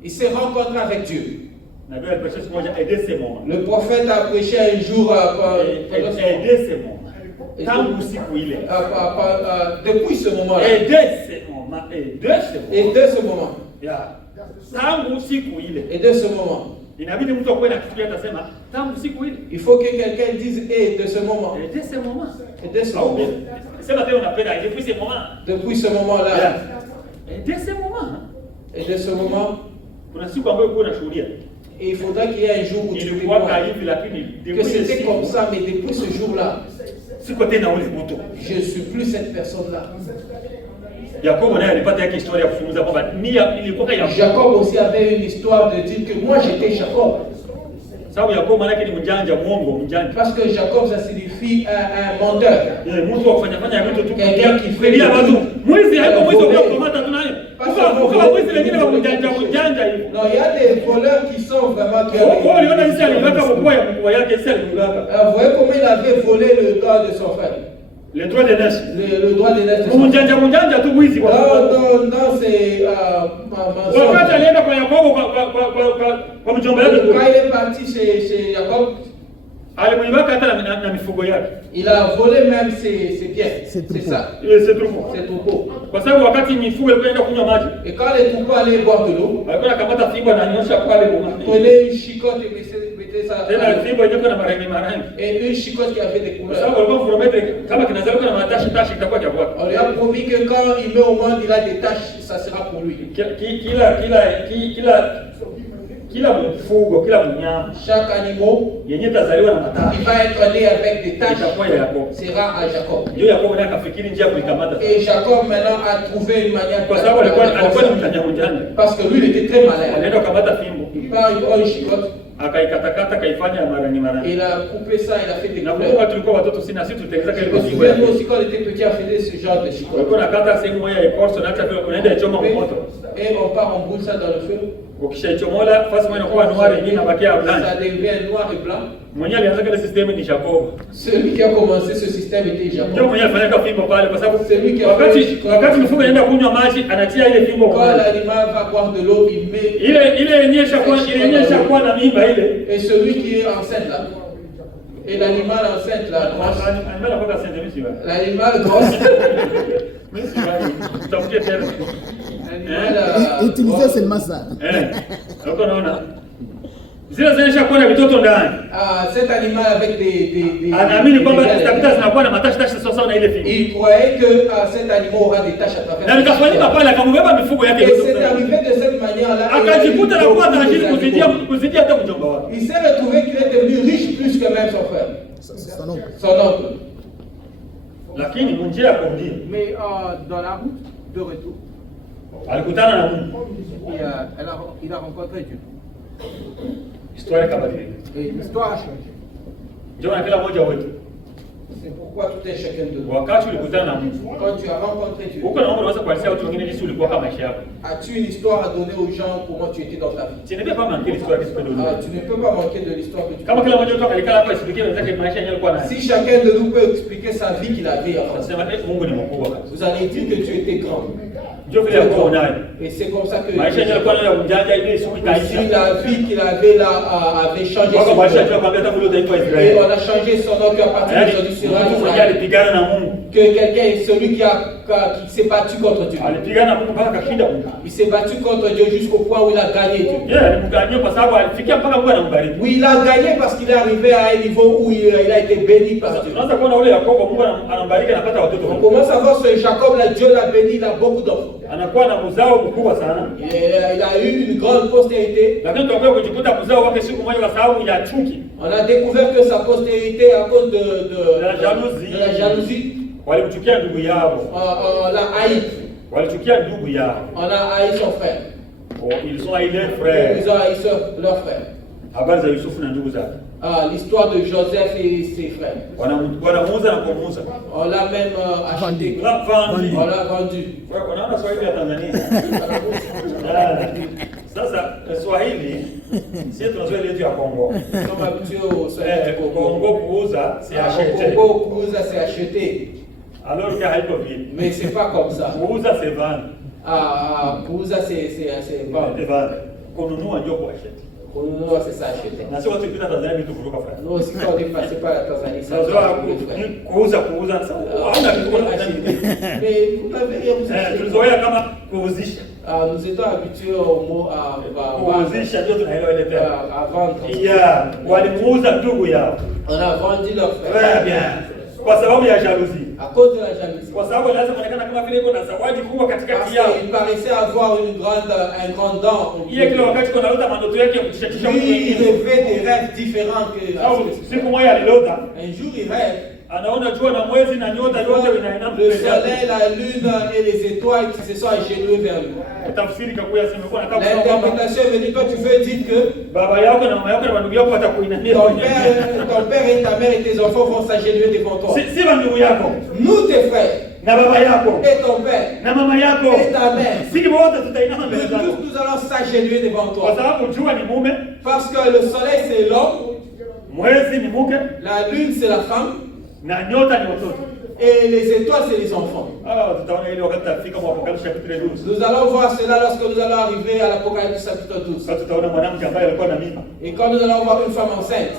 il s'est rencontré avec Dieu. Le prophète a prêché un jour depuis ce moment-là. Et dès ce moment. Il faut que quelqu'un dise et de ce moment. Et dès ce moment. Depuis ce moment-là. Et dès ce moment. Et il faudra qu'il y ait un jour où tu vois que c'était comme ça, mais depuis ce jour-là, je ne suis plus cette personne-là. Jacob aussi avait une histoire de dire que moi j'étais Jacob. Parce que Jacob, ça signifie un menteur. Quelqu'un qui fait non, il y a des voleurs qui sont vraiment vous voyez comment il avait volé le droit de son frère. Le droit de naissance. Le droit de naissance. Non, c'est quand il est parti chez Jacob, il a volé même ses biens. C'est ça. C'est troupeau. Et quand les troupeaux allaient boire de l'eau, prenez une chicotte et mettez ça. Et une chicotte qui avait des couleurs. On lui a promis que quand il met au monde, il a des taches, ça sera pour lui. Chaque animal qui va être né avec des taches sera à Jacob. Et Jacob maintenant a trouvé une manière parce que lui il était très malin. Il part, il prend une chicotte. Il a coupé ça, il a fait des couleurs. Je me souviens nous aussi quand on était petit à faire ce genre de chicotte. Et on part, on brûle ça dans le feu. Ça devient noir et blanc. Celui qui a commencé ce système était Jacob. Celui qui a fait quand l'animal va boire de l'eau, il met. Et celui qui est enceinte là. Et l'animal enceinte là. L'animal grosse. Utilisez seulement ça. Cet animal avec des il croyait que cet animal aura des taches à travers. Et c'est arrivé de cette manière-là. Il s'est retrouvé qu'il est devenu riche plus que même son frère. Son oncle. Mais dans la route de retour, il a rencontré Dieu. Et l'histoire a changé. C'est pourquoi tout est chacun de nous. Quand tu as rencontré Dieu, as-tu une histoire à donner aux gens comment tu étais dans ta vie? Tu ne peux pas manquer de l'histoire que tu as. Si chacun de nous peut expliquer sa vie qu'il avait, vous allez dire que tu étais grand. Ndio vile alikuwa nayo. Et c'est comme ça que Maisha yalikuwa na ujanja ile siku aussi ikaisha. la vie qu'il avait là avait changé Wako son maisha nom. ya kwambia hata mlio utaitwa Et Israeli. on a changé son nom qu'à partir d'aujourd'hui sera Mtu mmoja Israël. alipigana na Mungu. Que quelqu'un est celui qui s'est battu contre Dieu. Alipigana na Mungu mpaka akashinda Mungu. Il s'est battu contre Dieu jusqu'au point où il a gagné Dieu. Yeye alimgania kwa sababu alifikia mpaka Mungu anambariki. Oui, il a gagné parce qu'il est arrivé à un niveau où il a été béni par Dieu. Tunaanza kuona ule Yakobo Mungu anambariki anapata watoto. On commence à voir ce Jacob là, Dieu l'a béni, il a beaucoup d'enfants. Anakuwa na mzao mkubwa sana. Il a eu une grande postérité. Lakini tunakuwa kujikuta mzao wake siku moja kwa sababu ya chuki. On a découvert que sa postérité, à cause de la jalousie, Walimchukia ndugu yao. on l'a haï. Walichukia ndugu yao. On a haï son frère. Oh, ils ont haï leurs frères. Ils ont haï leur frère. Habari za Yusufu na ndugu zake. L'histoire de Joseph et ses frères. Wanamuuza na kumuuza. On l'a même acheté. Vendu. On l'a vendu. Unaona Swahili ya Tanzania. Sasa Swahili sisi tunazoea letu ya Kongo. Nous sommes habitués au Swahili du Congo. Congo kuuza c'est acheter. Au Congo, kuuza c'est acheter. Alors que haiko vile. Mais c'est pas comme ça. Kuuza c'est vendre. Kuuza c'est vendre. Kununua ndio kuacheter. Kununua c'est ça acheter. Na sio watu kupita Tanzania vitu kuruka frère. Nous aussi quand on est passé par la Tanzanie, ça kuuza hauna kitu kwa acheter. Mais vous n'avez rien vous achetez. Tulizoea kama kuuzisha. Nous étions habitués au mot kuuzisha ndio tunaelewa ile terme. à vendre. Yeah, walimuuza ndugu yao. On a vendu leur frère. Très bien. Kwa sababu ya jalousie. À cause de la jalousie. Kwa sababu lazima kuonekana kama vile iko na zawadi kubwa katikati Parce yao. qu'il paraissait avoir un grand dent. Yeye kila wakati kuna lota mandoto yake ya kutishatisha mtu Lui, il mwingine. rêvait des rêves différents que Siku moja alilota un jour il rêve. anaona jua na mwezi na nyota yote vinaenda Le mbele yake. soleil, la lune et les étoiles qui se sont agenouillées vers lui. Tafsiri kakuya simekuwa nataka kusema kwamba L'interprétation veut dire, toi tu veux dire que baba yako na mama yako na ndugu yako watakuinamia. ton père et ta mère et tes enfants vont s'agenouiller devant toi. Si ndugu yako Nous tes frères na baba yako et ton père na mama yako et ta mère, sisi wote tutainama mbele nous zako. tous nous allons s'agenouiller devant Kwa toi. sababu jua ni mume, Parce que le soleil c'est l'homme, mwezi ni mke la lune c'est la femme na nyota ni watoto. et les étoiles c'est les enfants. Tutaona ile wakati tutafika kwa Apocalypse chapitre 12. Nous allons voir cela lorsque nous allons arriver à l'Apocalypse chapitre 12. Sasa tutaona mwanamke ambaye alikuwa na mimba. Et quand nous allons voir une femme enceinte,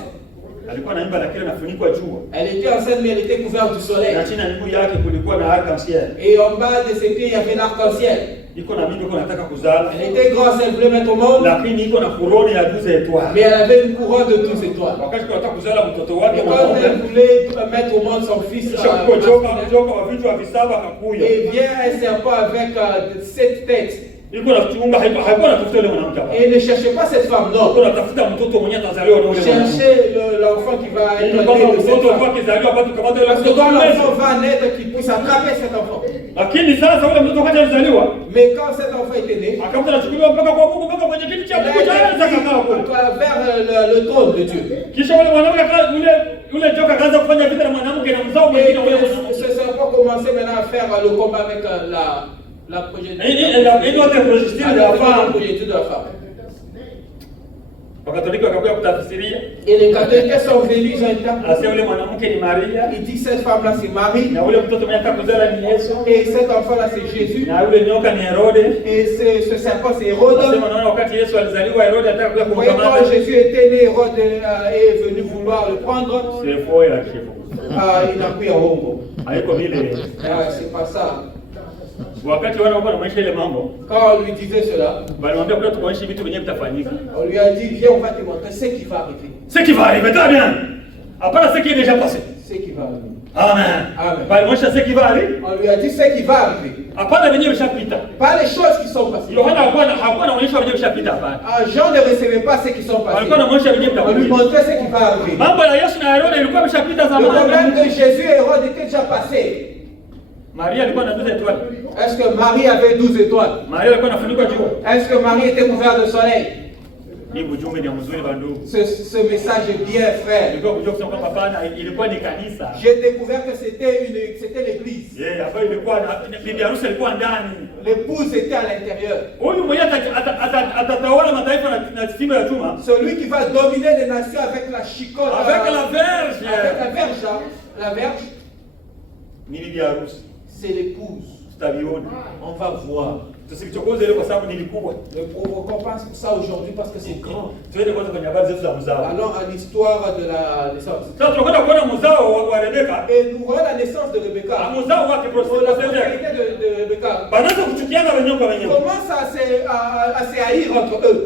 Alikuwa na mimba lakini anafunikwa jua. elle était enceinte mais elle était couverte du soleil. Na chini ya miguu yake kulikuwa na arc-en-ciel. Et en bas de ses pieds il y avait l'arc-en-ciel. Iko na mimba iko nataka kuzala. Elle était grosse, elle voulait mettre au monde, Lakini iko na koroni ya 12 étoiles. mais elle avait une couronne de 12 étoiles. Wakati anataka kuzala mtoto wake Et quand elle voulait mettre au monde son fils, kisha kuko joka wa vichwa visaba akakuya. et vient un serpent avec 7 têtes. Iko na chunga haikuwa anatafuta yule mwanamke hapa. Et ne cherchez pas cette femme, non. Iko anatafuta mtoto mwenye atazaliwa na yule mwanamke. Cherchez l'enfant qui va être Ili né kwamba de cette mtoto femme. wake zaliwa hapa tukamata yule Parce que mtoto quand mmoja. l'enfant va naître, qu'il puisse attraper cet enfant. Lakini sasa yule mtoto wakati alizaliwa Mais quand cet enfant était né, akakuta anachukuliwa mpaka kwa Mungu mpaka kwenye kiti cha il Mungu cha a enzi akakaa kule. été vers le trône de Dieu. Kisha yule mwanamke yule joka akaanza kufanya vita na mwanamke na mzao mwingine ule mwanamke. Ce serpent commençait maintenant à faire le combat avec la progéniture. Ili wote projectile de la La femme. progéniture de la femme. Wakatoliki wakakuja kutafsiria. Et les catholiques sont venus, ils ont été Asa yule mwanamke ni Maria il dit cette femme-là c'est Marie, na ule mtoto mwenye atakuzala ni Yesu et cet enfant-là c'est Jésus, na yule nyoka ni Herode. et ce serpent c'est Hérode. Nasema naona wakati Yesu alizaliwa Herode alitaka kuja Vous voyez, kumkamata. quand Jésus était né, Hérode est venu vouloir le prendre. C'est faux ya kifo. Il n'a pris un hongo. Haiko vile. C'est pas ça. Wakati wana wako na maisha ile mambo, Quand on lui disait cela, walimwambia kwa tuonyeshe vitu vyenyewe vitafanyika. on lui a dit, viens, on va te montrer ce qui va arriver. Ce qui va arriver, très bien. Hapana ce qui est déjà passé. Ce qui va arriver. Amen. Amen. Walimwonyesha ce qui va arriver. On lui a dit ce qui va arriver. Hapana wenyewe vishapita. Pas les choses qui sont passées. Yohana hakuwa anaonyesha wenyewe vishapita hapana. Jean ne recevait pas ce qui sont passés. Alikuwa anaonyesha wenyewe On lui vitakuja. montrait ce qui va arriver. Mambo ya Yesu na Herode ilikuwa vishapita Le zamani. problème de Jésus et Hérode était déjà passé. Maria alikuwa na 12 étoiles. Est-ce que Marie avait 12 étoiles? Maria alikuwa anafunikwa jua. Est-ce que Marie était couverte de soleil? Hii ujumbe ni mzuri bandugu. Ce message est bien, frère. Ilikuwa kujua kusema kwamba hapana ilikuwa ni kanisa. J'ai découvert que c'était l'église. Hapa ilikuwa na bibi harusi alikuwa ndani. L'épouse était à l'intérieur. Huyu mwenyewe atatawala mataifa na stima ya chuma. Celui qui va dominer les nations avec la chicote. Avec la verge. Avec la verge. La verge, Ni bibi harusi. c'est l'épouse. On va voir. Ne provoquons pas ça aujourd'hui parce que c'est grand. Allons à l'histoire de la naissance. Et nous voyons la naissance de Rebecca. La prospérité de Rebecca. Commence à se haïr entre eux.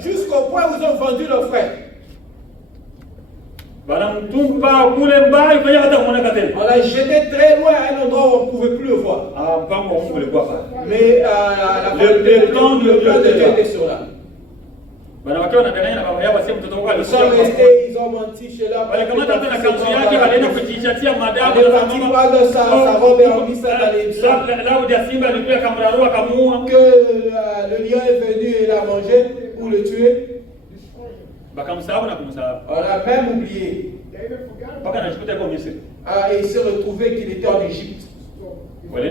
Jusqu'au point où ils ont vendu leur frère. On l'a jeté très loin à un endroit où on ne pouvait plus le voir. Mais le temps de Dieu était sur là. Ils sont restés, ils ont menti chez leur père. Il parle de sa robe et ont mis ça dans les biens. Que le lion est venu et l'a mangé ou le tuer. On l'a même oublié. Et il s'est retrouvé qu'il était en Égypte. Vous voyez,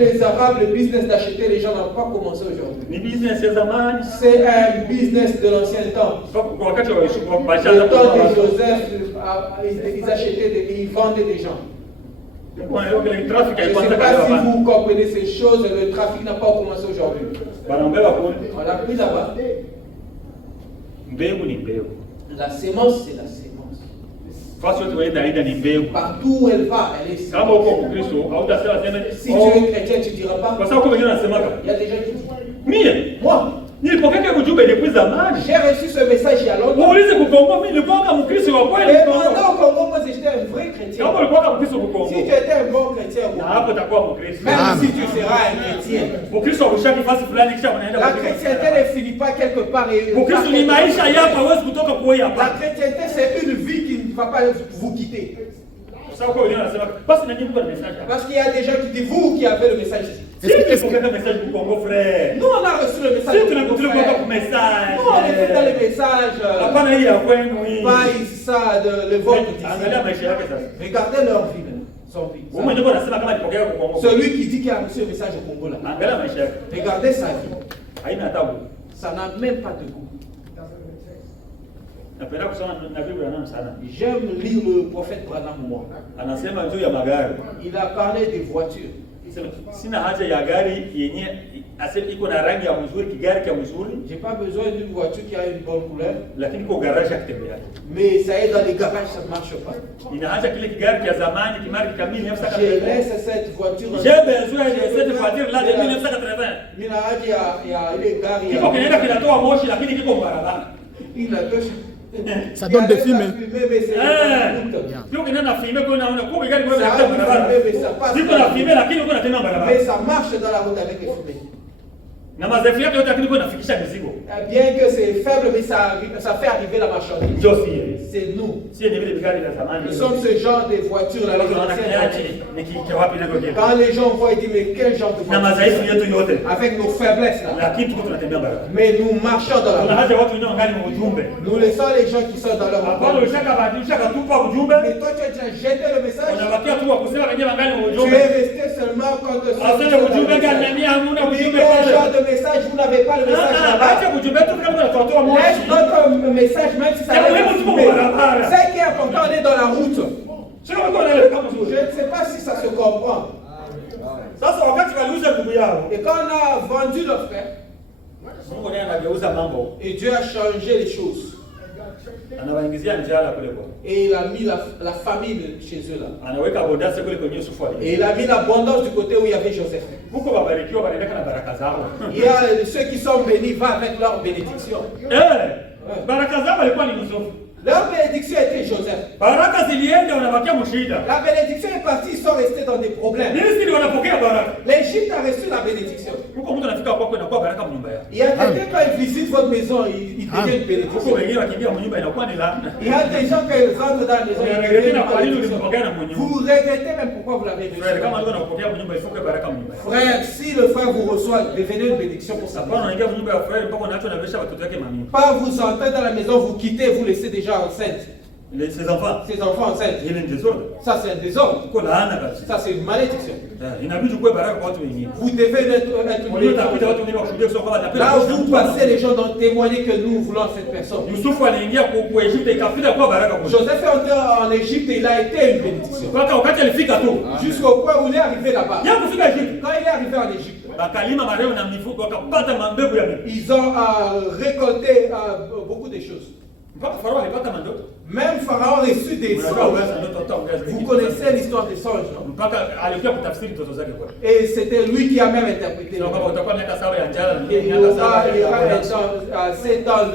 les Arabes, le business d'acheter les gens n'a pas commencé aujourd'hui. C'est un business de l'ancien temps. Le temps de Joseph, ils achetaient, ils vendaient des gens. Je ne sais pas si vous comprenez ces choses, le trafic n'a pas commencé aujourd'hui. On l'a pris là-bas. La sémence, c'est la sémence. Partout où elle va, elle est sémence. Si tu es chrétien, tu ne diras pas. Il y a des gens qui disent. Moi, j'ai reçu ce message il y a longtemps. Et maintenant au Congo, moi j'étais un vrai chrétien. Si tu étais un bon chrétien, même si tu seras un chrétien, la chrétienté ne finit pas quelque part. La chrétienté, c'est une vie qui ne va pas vous quitter. Parce qu'il y a des gens qui disent, vous qui avez le message ici. Nous, on a reçu le message. Nous, on est dans les messages. Pas ça, le vote. Regardez leur vie. Son vie. Celui qui dit qu'il a reçu le message au Congo là. Regardez sa vie. Ça n'a même pas de goût. J'aime lire le prophète Branham, moi. Il a parlé des voitures. J'ai pas besoin d'une voiture qui a une bonne couleur. Mais ça est dans les garages, ça ne marche pas. Je laisse cette voiture. J'ai besoin de cette voiture là de 1980. Il a deux. Ça donne des films. Mais ça marche dans la route avec les fumées. Bien que c'est faible, mais ça fait arriver la marchandise. C'est nous. Nous sommes ce genre de voitures là. Quand les gens voient, ils disent mais quel genre de voiture? Avec nos faiblesses là. Mais nous marchons dans la route. Nous laissons les gens qui sont dans leur route. Mais toi tu as déjà jeté le message. Tu es resté seulement contre ce genre de message, vous n'avez pas le message là-bas. Laisse notre message, même si ça va être fumé. Ce qui est important, on est dans la route. Je ne sais pas si ça se comprend. Et quand on a vendu notre frère, et Dieu a changé les choses. Et il a mis la famille chez eux là. Et il a mis l'abondance du côté où il y avait Joseph. Il y a ceux qui sont bénis, va avec leur bénédiction. Leur bénédiction était Joseph. La bénédiction est partie, ils sont restés dans des problèmes. L'Égypte a reçu la bénédiction. Il y a quelqu'un quand il visite votre maison, il devient une bénédiction. Il y a des gens quand ils rentrent dans la maison, ils deviennent une bénédiction. Vous regrettez même pourquoi vous l'avez reçu. Frère, si le frère vous reçoit, devenez une bénédiction pour sa part. Pas vous entrer dans la maison, vous quittez, vous laissez des gens enceintes. ses enfants. Ses enfants enceintes. Il est un désordre. Ça, c'est un désordre. Kwa laana kabisa. Ça, c'est une malédiction. Inabidi kuwe baraka kwa watu wengine. Vous devez être une Unapita watu wengine washuhudie kusema kwamba Là où vous passez, les gens doivent témoigner que nous voulons cette personne. Yusufu aliingia kwa Egypte ikafika kwa baraka kwa. Joseph est entré en Égypte et il a été une bénédiction. Mpaka wakati alifika tu. Jusqu'au point où il est arrivé là-bas. Yeye kufika Egypte. Quand il est arrivé en Égypte, Bakalima mareo na mifugo wakapata mambegu ya mimi. ils ont récolté beaucoup de choses. Mpaka Farao alipata mandoto. Même Pharaon reçut des songes. Vous connaissez l'histoire des songes, non? Mpaka alikuwa kutafsiri ndoto zake kwa. Et c'était lui qui a même interprété. Sio kama utakuwa miaka 7 ya njala na Il y aura 7 ans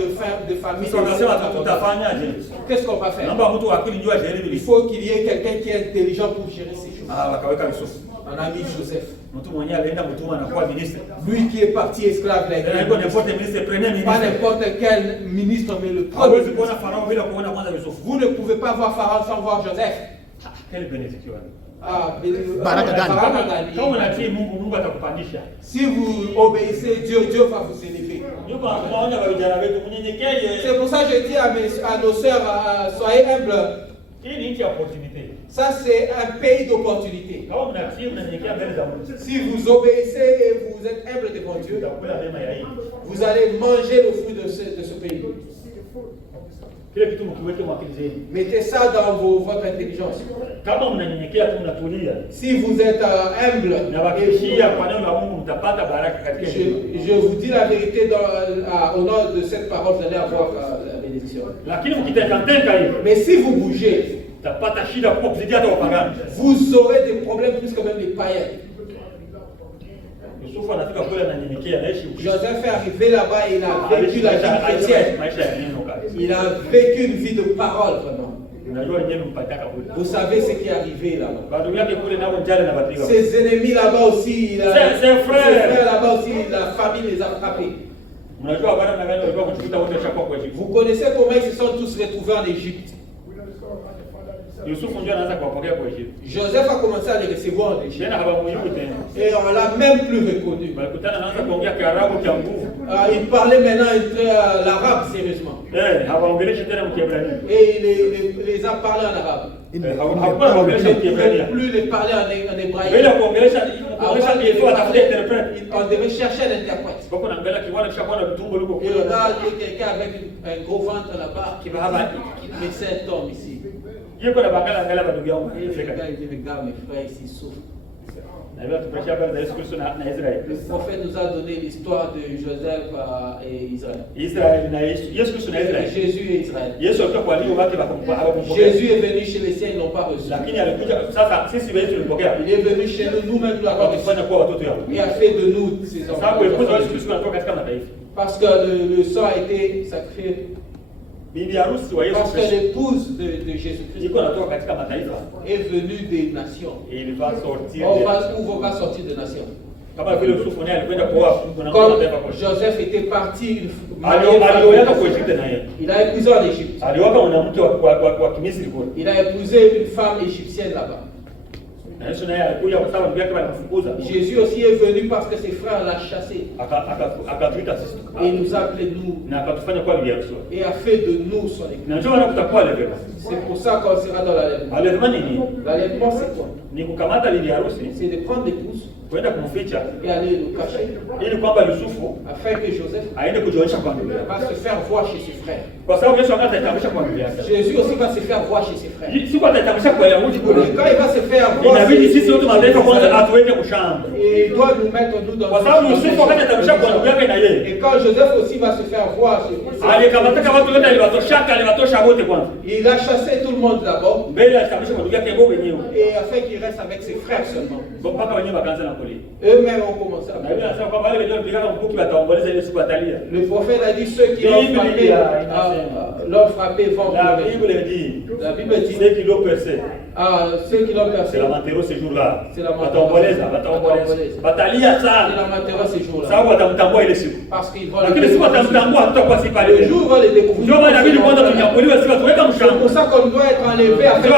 de famille. Qu'est-ce qu'on va faire? Il faut qu'il y ait quelqu'un qui est intelligent pour gérer ces choses. On a mis Joseph. Lui qui est parti esclave, pas n'importe quel ministre, mais le premier. Vous ne pouvez pas voir Pharaon sans voir Joseph. Quelle bénédiction. Si vous obéissez Dieu, Dieu va vous élever. C'est pour ça que je dis à nos sœurs, soyez humbles. Ça, c'est un pays d'opportunité. Si vous obéissez et vous êtes humble devant Dieu, vous allez manger le fruit de ce pays. Mettez ça dans votre intelligence. Si vous êtes humble, je vous dis la vérité, au nom de cette parole, vous allez avoir la bénédiction. Mais si vous bougez, vous aurez des problèmes plus que même les païens. Joseph est arrivé là-bas et il a vécu la vie chrétienne. Il a vécu une vie de parole, vraiment. Vous savez ce qui est arrivé là-bas. Ses ennemis là-bas aussi, ses frères là-bas aussi, la famille les a frappés. Vous connaissez comment ils se sont tous retrouvés en Égypte. Joseph a commencé à les recevoir en Égypte. Et on l'a même plus reconnu. Il parlait maintenant l'arabe sérieusement. Et il les a parlé en arabe. Il ne plus les parler en hébraïque. On devait chercher un interprète. Et on a quelqu'un avec un gros ventre là-bas qui mais c'est un homme ici. Et les gars, mes frères ici souffrent. Le prophète nous a donné l'histoire de Joseph et Israël. Jésus et Israël. Jésus est venu chez les siens, ils n'ont pas reçu. Il est venu chez nous, nous-mêmes nous l'avons reçu. Et a fait de nous ses enfants. Parce que le sang a été sacrifié. Parce que l'épouse de Jésus-Christ est venue des nations. Et il va sortir. On va sortir des nations. Comme Joseph était parti, il a épousé en Égypte. Il a épousé une femme égyptienne là-bas. Jésus aussi est venu parce que ses frères l'ont chassé. Et il nous a appelés nous. Et a fait de nous son église. C'est pour ça qu'on sera dans l'enlèvement. L'enlèvement, c'est quoi? C'est de prendre l'épouse et aller le cacher. Afin que Joseph va se faire voir chez ses frères. Jésus aussi va se faire voir chez ses frères. Et quand il va se faire voir, il doit nous mettre nous dans et quand Joseph aussi va se faire voir, il a chassé tout le monde d'abord. Et afin qu'il reste avec ses frères seulement. Eux-mêmes ont commencé à le prophète a dit ceux qui l'ont frappé vont pleurer. La Bible dit ceux qui l'ont percé. Ceux qui l'ont percé. C'est la Matero ce jour-là. C'est la Matero ce jour-là. Parce qu'ils vont le jour où on les découvrir. C'est pour ça qu'on doit être enlevé afin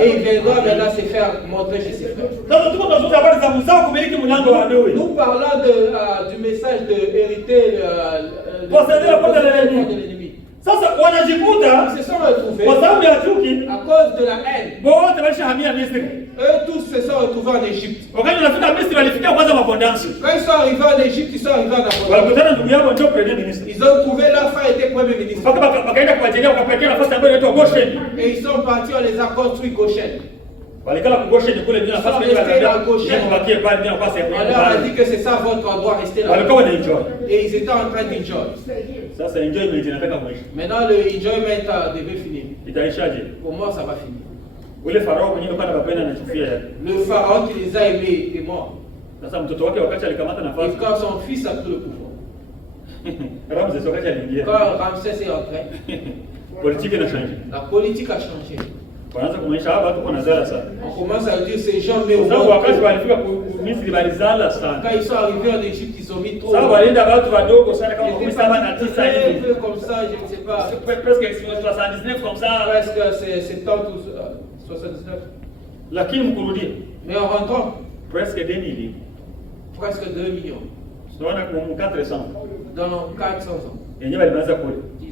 et il viendra maintenant se faire montrer chez ses frères. Nous parlons du message de hériter de l'ennemi. Sasa wanajikuta se sont retrouvés de la haine. Eux tous se sont retrouvés en Égypte. Quand ils sont arrivés en Égypte, ils sont arrivés en abondance. Ils ont trouvé leur frère était premier ministre. Et ils sont partis, on les a construits Goshen. On leur a dit que c'est ça votre endroit, restez là. Et ils étaient en train d'enjoy. Maintenant le enjoyment devait finir. Pour moi ça va finir. Le pharaon qui les a aimés est mort. Et quand son fils a pris le pouvoir, quand Ramsès est entré, la politique a changé. On commence à dire ces gens mais au monde. Quand ils sont arrivés en Égypte, ils ont mis trop. Comme ça, je ne sais pas. Presque 79 comme ça. Presque 70 ou 79. Mais en rentrant, presque 2 millions. Presque 2 millions. Dans 400 ans. Ils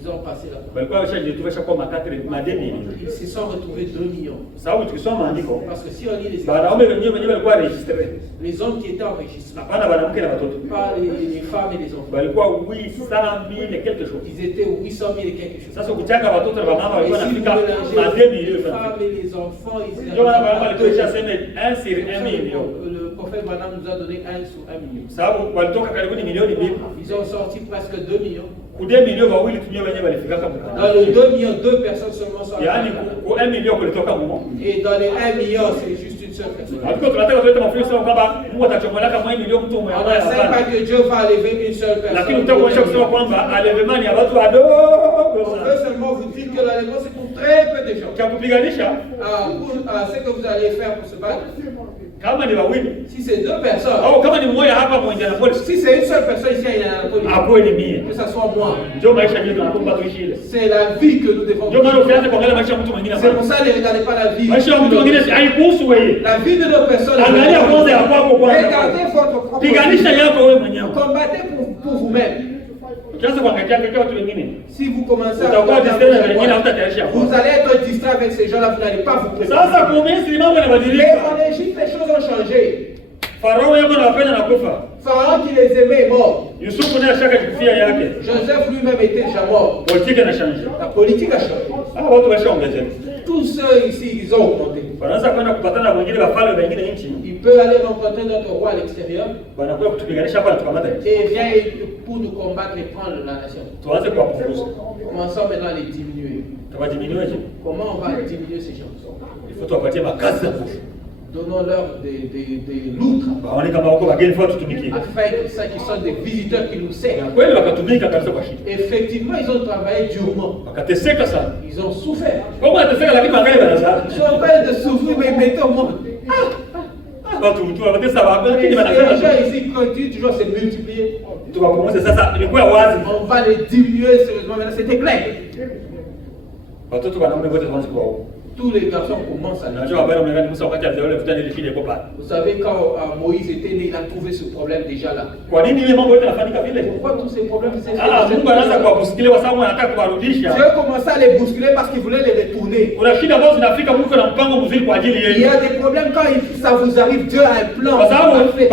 ont passé là. Ils se sont retrouvés 2 millions. Parce que si on lit les hommes qui étaient enregistrés, pas les femmes et les enfants, ils étaient 800 000 et quelque chose. Et si vous mélangez les femmes et les enfants, ils étaient le prophète Branham nous a donné 1 sur 1 million. Ils ont sorti presque 2 millions. Dans le 2 millions, 2 personnes seulement sont arrivées. Et dans les 1 million, c'est juste une seule personne. On ne sait pas que Dieu va enlever une seule personne. On veut seulement vous dire que l'enlèvement c'est pour très peu de gens. C'est que vous allez faire pour se battre. Si c'est 2 personnes, si c'est une seule personne ici à Indianapolis, que ce soit moi, c'est la vie que nous devons vivre. C'est pour ça ne regardez pas la vie. La vie de nos personnes. Regardez votre propre vie. Combattez pour vous-même. Si vous commencez à regarder, vous allez être distrait avec ces gens-là, vous n'allez pas vous préparer. Mais en Égypte, les choses ont changé. Pharaon qui les aimait est mort. Joseph lui-même était déjà mort. La politique a changé. Tous ceux ici, ils ont augmenté. Il peut aller rencontrer notre roi à l'extérieur et vient pour nous combattre et prendre la nation. Commençons maintenant à les diminuer. Comment on va diminuer ces gens? Donnons-leur des loutres afin que ceux qui sont des visiteurs qui nous servent. Effectivement, ils ont travaillé durement. Ils ont souffert. Ils sont en train de souffrir, mais ils mettent au monde. Les gens ici continuent toujours à se multiplier. On va les diminuer sérieusement. Maintenant, c'était clair. Tous les garçons commencent à les. Vous savez, quand Moïse était né, il a trouvé ce problème déjà là. Pourquoi tous ces problèmes Dieu commençait à les bousculer parce qu'il voulait les retourner. Il y a des problèmes quand ça vous arrive, Dieu a un plan. Ils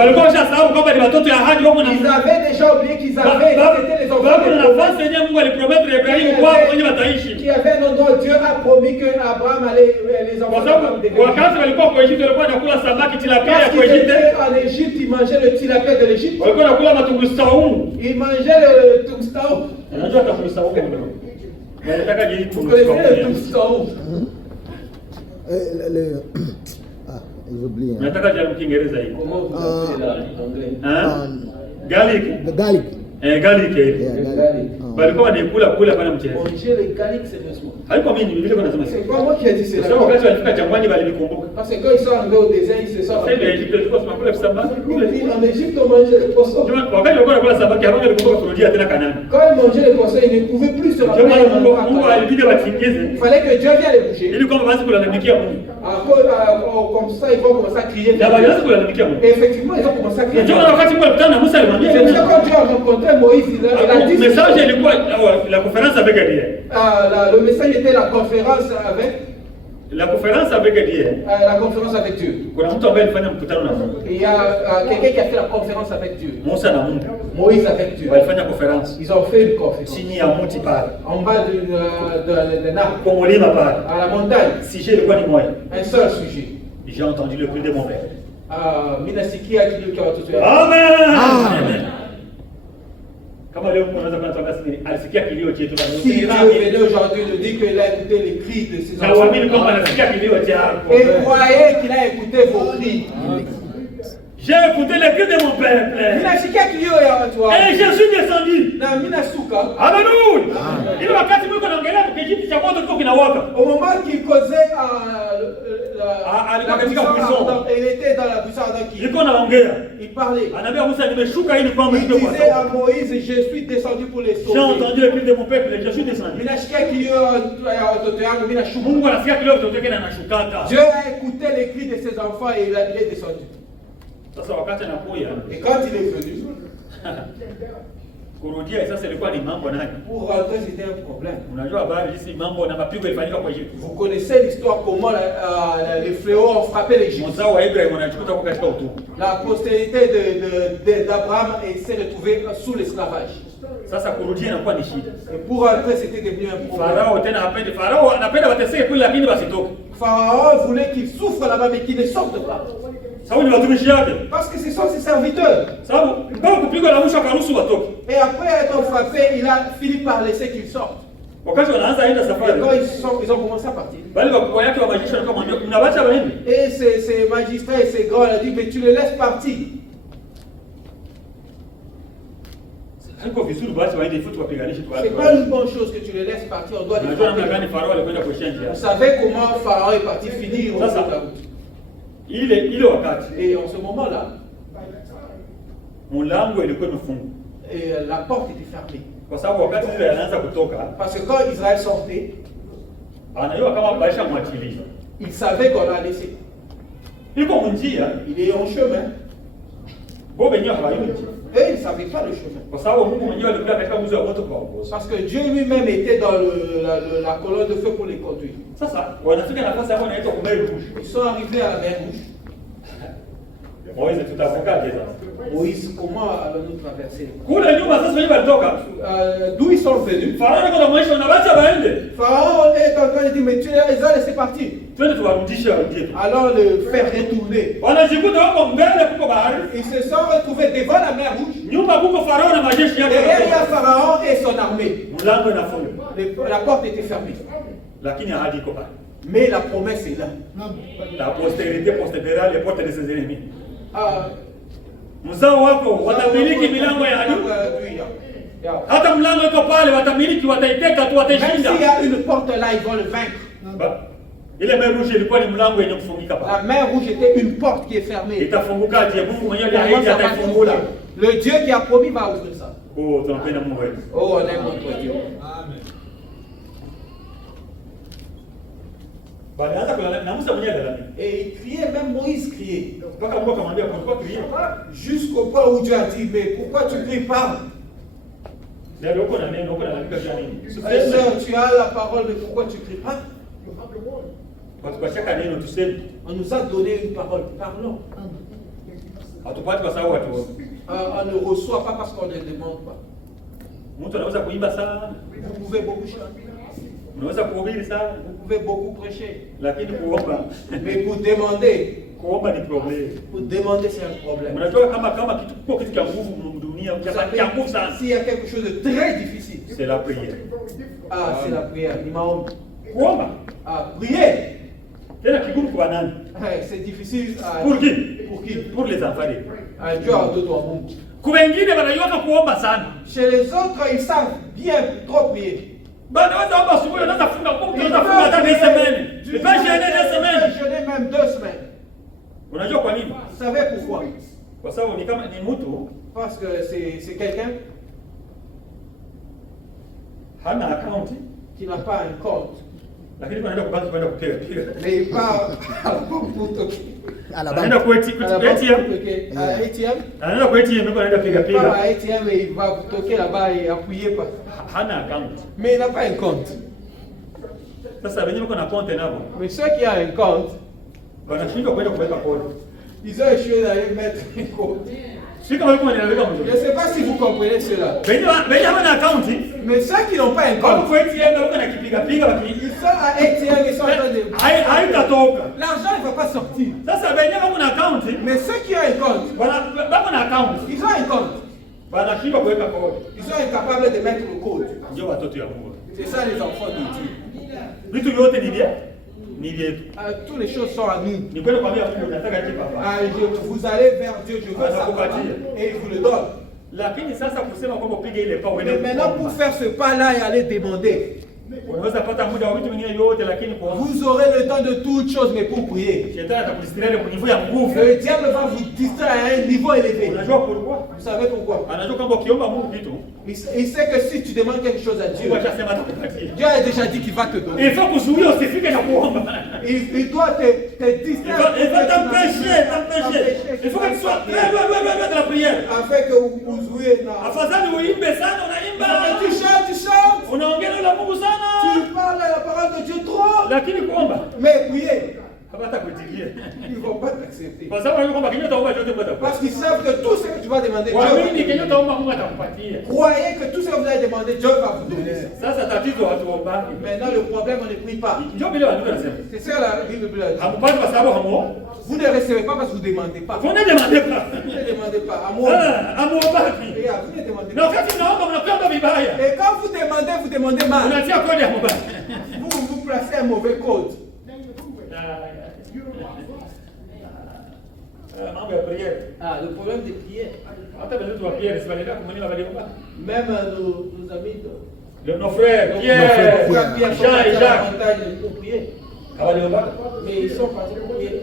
avaient déjà oublié qu'ils avaient c'était les enfants qui avaient un endroit où Dieu a promis que Abraham allait les enfants. En Égypte, ils mangeaient le tilapia de l'Égypte. Ils mangeaient le tuxtao. Vous connaissez le tuxtao? Ils oublient. Comment vous appelez l'anglais? Garlic. Garlic. Balikuwa wanaikula kula pana mchezo. Manger le garlic sérieusement. Haiko mimi vile kuna nasema. C'est pas moi qui a dit cela. Sasa wakati walifika jangwani walikumbuka. Parce que quand ils sont arrivés au désert, ils se sont Sasa ile Egypte ilikuwa tunakula samaki. En Égypte, on mangeait les poissons. Wakati walikuwa wanakula samaki hapo walikumbuka kurudia tena Kanaani. Quand ils mangeaient les poissons, ils ne pouvaient plus se rappeler. Mungu alibidi watingize. Il fallait que Dieu vienne les bouger. Ili kwamba basi kulalamikia Mungu. Comme ça, ils vont commencer à crier. Na basi kulalamikia Mungu. Et effectivement, ils ont commencé à crier. Ndio wakati Mungu alikutana na Musa alimwambia. C'est pour ça quand Dieu a rencontré Moïse, il a dit. Message ilikuwa la conférence avec Dieu. Le message était la conférence avec La conférence avec Dieu. La conférence avec Dieu. Kuna mtu ambaye alifanya mkutano na Mungu. Il y a quelqu'un qui a fait la conférence avec Dieu. Musa na Mungu. Moïse avec Dieu. Walifanya conférence. Ils ont fait une conférence. Chini ya mti pale. En bas de arbre. Kwa mulima pale. À la montagne. Sujet ilikuwa ni moja. Un seul sujet. J'ai entendu le cri de mon père. Minasikia kilio cha watoto wake. Amen. Kama leo Mungu anaweza kunatanga sisi alisikia kilio chetu na Si Dieu venait aujourd'hui nous dit qu'il a écouté les cris de ses enfants. na uamini kwamba anasikia kilio chako. Et croyez qu'il a écouté vos cris. J'ai écouté les cris de mon peuple. Minasikia kilio ya watu wake. Et je suis descendu. Na minasuka. Hallelujah. Ile wakati Mungu anaongelea kwa kijiti cha moto kiko kinawaka. Au moment qu'il causait alikuwa katika buisson. Il était dans la buisson qui Iko naongea. il parlait. Anaambia Musa nimeshuka ili kwamba Il ndio kwa disait à Moïse, je suis descendu pour les J'ai sauver. entendu le cri de mon peuple, je suis descendu. Minasikia kilio ya watoto yangu, minashuka. Mungu anasikia kilio kutoka na anashukaka. Dieu a écouté les cris de ses enfants et il est descendu. Sasa wakati anakuja Et quand il est venu, kurudia sasa ilikuwa ni mambo nani? pour rentrer, c'était un problème. Unajua habari hizi mambo na mapigo ilifanyika kwa Egypte. Vous connaissez l'histoire comment les fléaux ont frappé l'Égypte. Mzao wa Ibrahim anachukua kwa katika utumwa. La postérité d'Abraham s'est retrouvée sous l'esclavage. Sasa kurudia inakuwa ni shida. Et pour rentrer, c'était devenu un problème. Farao tena hapendi. Farao anapenda wateseke kule lakini basitoke. Pharaon voulait qu'ils souffrent là-bas mais qu'ils ne sortent pas. Sababu ni watumishi yake. Parce que ce sont ses serviteurs. Sababu mpaka kupigwa na mwisho akaruhusu watoke. Et après être frappé, il a fini par laisser qu'ils sortent. Wakati wanaanza aenda Et safari. quand ils ont commencé à partir. Bali wakubwa yake wa majeshi walikuwa mwambia mnawacha waende. Et ces magistrats et ces grands ont dit, mais tu les laisses partir. Haiko vizuri basi waende ifutu wapiganishe tu watu. C'est pas une bonne chose que tu les laisses partir, on doit les Unajua namna frapper. gani Farao alikwenda kushia njia. Vous savez comment Pharaon est parti finir au bout de la route. Ile wakati Et en ce moment-là, mlango ilikuwa imefungwa. et la porte était fermée. Kwa sababu wakati ile anaanza kutoka, Parce que quand Israël sortait, anajua kama baisha mwachilia. il savait qu'on l'a laissé. Iko munjia, Il est en chemin. bo benyewe hawayuji. Et il ne savait pas le chemin. Kwa sababu Mungu mwenyewe alikuwa katika uzo wa moto kwa uongozi. Parce que Dieu lui-même était dans la colonne de feu pour les conduire. Sasa wanafika nafasi hapo inaitwa Kumeli Rouge. Ils sont arrivés à la mer Rouge. Moïse tutavukaje sasa? Moïse, comment allons-nous traverser? Kule nyuma sasa wenyewe walitoka. D'où ils sont venus? Farao ndio mwisho unawacha waende. Pharaon est en train de dire, mais tu les as laissés partir. Twende tuwarudishe warudie tu. Alors le faire retourner. Wanajikuta wako mbele kuko bahari. Ils se sont retrouvés devant la mer Rouge. Nyuma kuko Farao na majeshi yake. Derrière, il y a Pharaon et son armée. Mlango inafungwa. La porte était fermée. Lakini ahadi iko pale. Mais la promesse est là. La postérité postérera les portes de ses ennemis. Ah, Mzao wako watamiliki milango ya adui. Hata mlango iko pale watamiliki, wataiteka tu, Même s'il y wataishinda. a une porte là, ils vont le vaincre. Ile mer rouge ilikuwa ni mlango yenye kufungika La pale. mer Rouge était une porte qui est fermée. Itafungukaje? Mungu mwenyewe Comment aliahidi ça va ataifungula. s'ouvrir? Le Dieu qui a promis va ouvrir ça. Oh, tunampenda Mungu wetu. Oh, on aime notre Dieu. Balianza kulalamika na Musa mwenyewe alalamika. Et il criait, même Moïse criait. Mpaka Mungu akamwambia pourquoi crier? Jusqu'au point où Dieu a dit, mais pourquoi tu cries pas? Ndio uko na neno, uko na lalamika kwa nini? Sœur, tu as la parole, mais pourquoi tu cries pas? Kwa shaka neno tuseme. On nous a donné une parole, parlons. Hatupati kwa sababu watu. On ne reçoit pas parce qu'on ne demande pas. Mtu anaweza kuimba sana. Vous pouvez beaucoup chanter, Unaweza kuhubiri sana. vous pouvez beaucoup prêcher. Lakini kuomba. Mais pour demander, Kuomba ni problème. c'est un problème. Unajua kama kitu cha nguvu dunia, Vous savez, cha nguvu sana. s'il y a quelque chose de très difficile, C'est la prière. ah, c'est la prière. Ni maombi. Kuomba. Ah, prier, Tena kigumu kwa nani? c'est difficile. Pour qui? Pour qui? Pour les enfants. Dieu a d'autres Mungu. Kwa wengine wanajua kuomba sana. Chez les autres, ils savent bien trop prier. Bana watu hapa asubuhi wanaanza kufunga kumbe wanaanza kufunga hata 2 semaines. Du Ni pas jeûner 2 semaines. jeûner même 2 semaines. Unajua kwa nini? Vous savez pourquoi? Kwa sababu ni kama ni mtu Parce que c'est quelqu'un hana account qui n'a pas un compte. lakini anaenda kubanki kwenda kupiga piga. Mais pas pour toquer. À la Anaenda banque. kwa À la banque, ATM. toquer. À ATM, Anaenda kwa ATM ndio anaenda piga il part à piga. ATM et il va toquer là-bas et appuyer pas. Hana account. Mais il n'a pas un compte. Sasa wenyewe wako na compte nabo. Mais ceux qui ont un compte, Wanashindwa kwenda kuweka kodi. ils ont échoué d'aller mettre un compte. Si kama yuko wanaweka Je mzuri. ne sais pas si vous comprenez cela. Wenyewe hawana account. Mais ceux qui n'ont pas un Wako compte, kwa ATM wako na kipiga piga baki. ils sont à ATM, ils sont en train de... Haitatoka. L'argent ne va pas sortir. Sasa wenyewe wako na account. Mais ceux qui ont un compte, Wako na account. ils ont un compte. Wanashindwa kuweka kodi. Ils sont incapables de mettre le code. Ndio watoto ya Mungu. C'est ça les enfants de Dieu. Vitu vyote ni vya ni vyetu. Toutes les choses sont à nous. Ni kwenda kwambia Mungu nataka kitu hapa. Vous allez vers Dieu, je veux ça. Et il vous le donne. Lakini sasa kusema kwamba upige ile pa uende. Mais maintenant pour faire ce pas-là et aller demander, unaweza pata muda wa vitu vingine vyote lakini kwa vous aurez le temps de toutes choses mais pour prier. Shetani atakudistraire kwa niveau ya nguvu. Le diable va vous distraire à un niveau élevé. Unajua pourquoi? Vous savez pourquoi? Anajua kwamba ukiomba Mungu kitu, Il sait que si tu demandes quelque chose à Dieu, Mungu ashasema atakupatia. Dieu a déjà dit qu'il va te donner. Il faut kuzuia usifike na kuomba. Il doit te distraire. Il va t'empêcher. Il faut que tu sois très loin de la prière. Afin que vous jouiez là. Afadhali uimbe sana unaimba. Tu chantes. Unaongea na Mungu sana. Tu parles la parole de Dieu trop. Lakini kuomba. Mais prier. Hawatakuitikia. Ils ne vont pas t'accepter. Kwa sababu kwamba kinyo taomba yote mtakupa. Parce qu'ils savent que tout ce que tu vas demander, Dieu va Waamini te kinyo donner. taomba Mungu atakupatia. Croyez que tout ce que vous allez demander, Dieu va vous donner. Sasa tatizo watu waomba. Maintenant, le problème, on ne prie pas. Ndio vile watu wanasema. C'est ça la Bible dit. Hamupati kwa sababu hamuo. Vous ne recevez pas parce que vous ne demandez pas. Vous ne demandez pas. Vous ne demandez pas. À moi. Hamuombaki. Vous ne demandez Na pas. wakati mnaomba mnakwenda vibaya. Et quand vous demandez mal. Unatia kodi ya mubaya. Vous placez un mauvais code. Mambo ya prière. Le problème de prière. Hata vile tu wa prière sibaleka kumwona waliomba. Même nos amis, Nos frères, Pierre, Jean et Jacques. pour prier. Hawaliomba. Mais ils sont partis pour prier.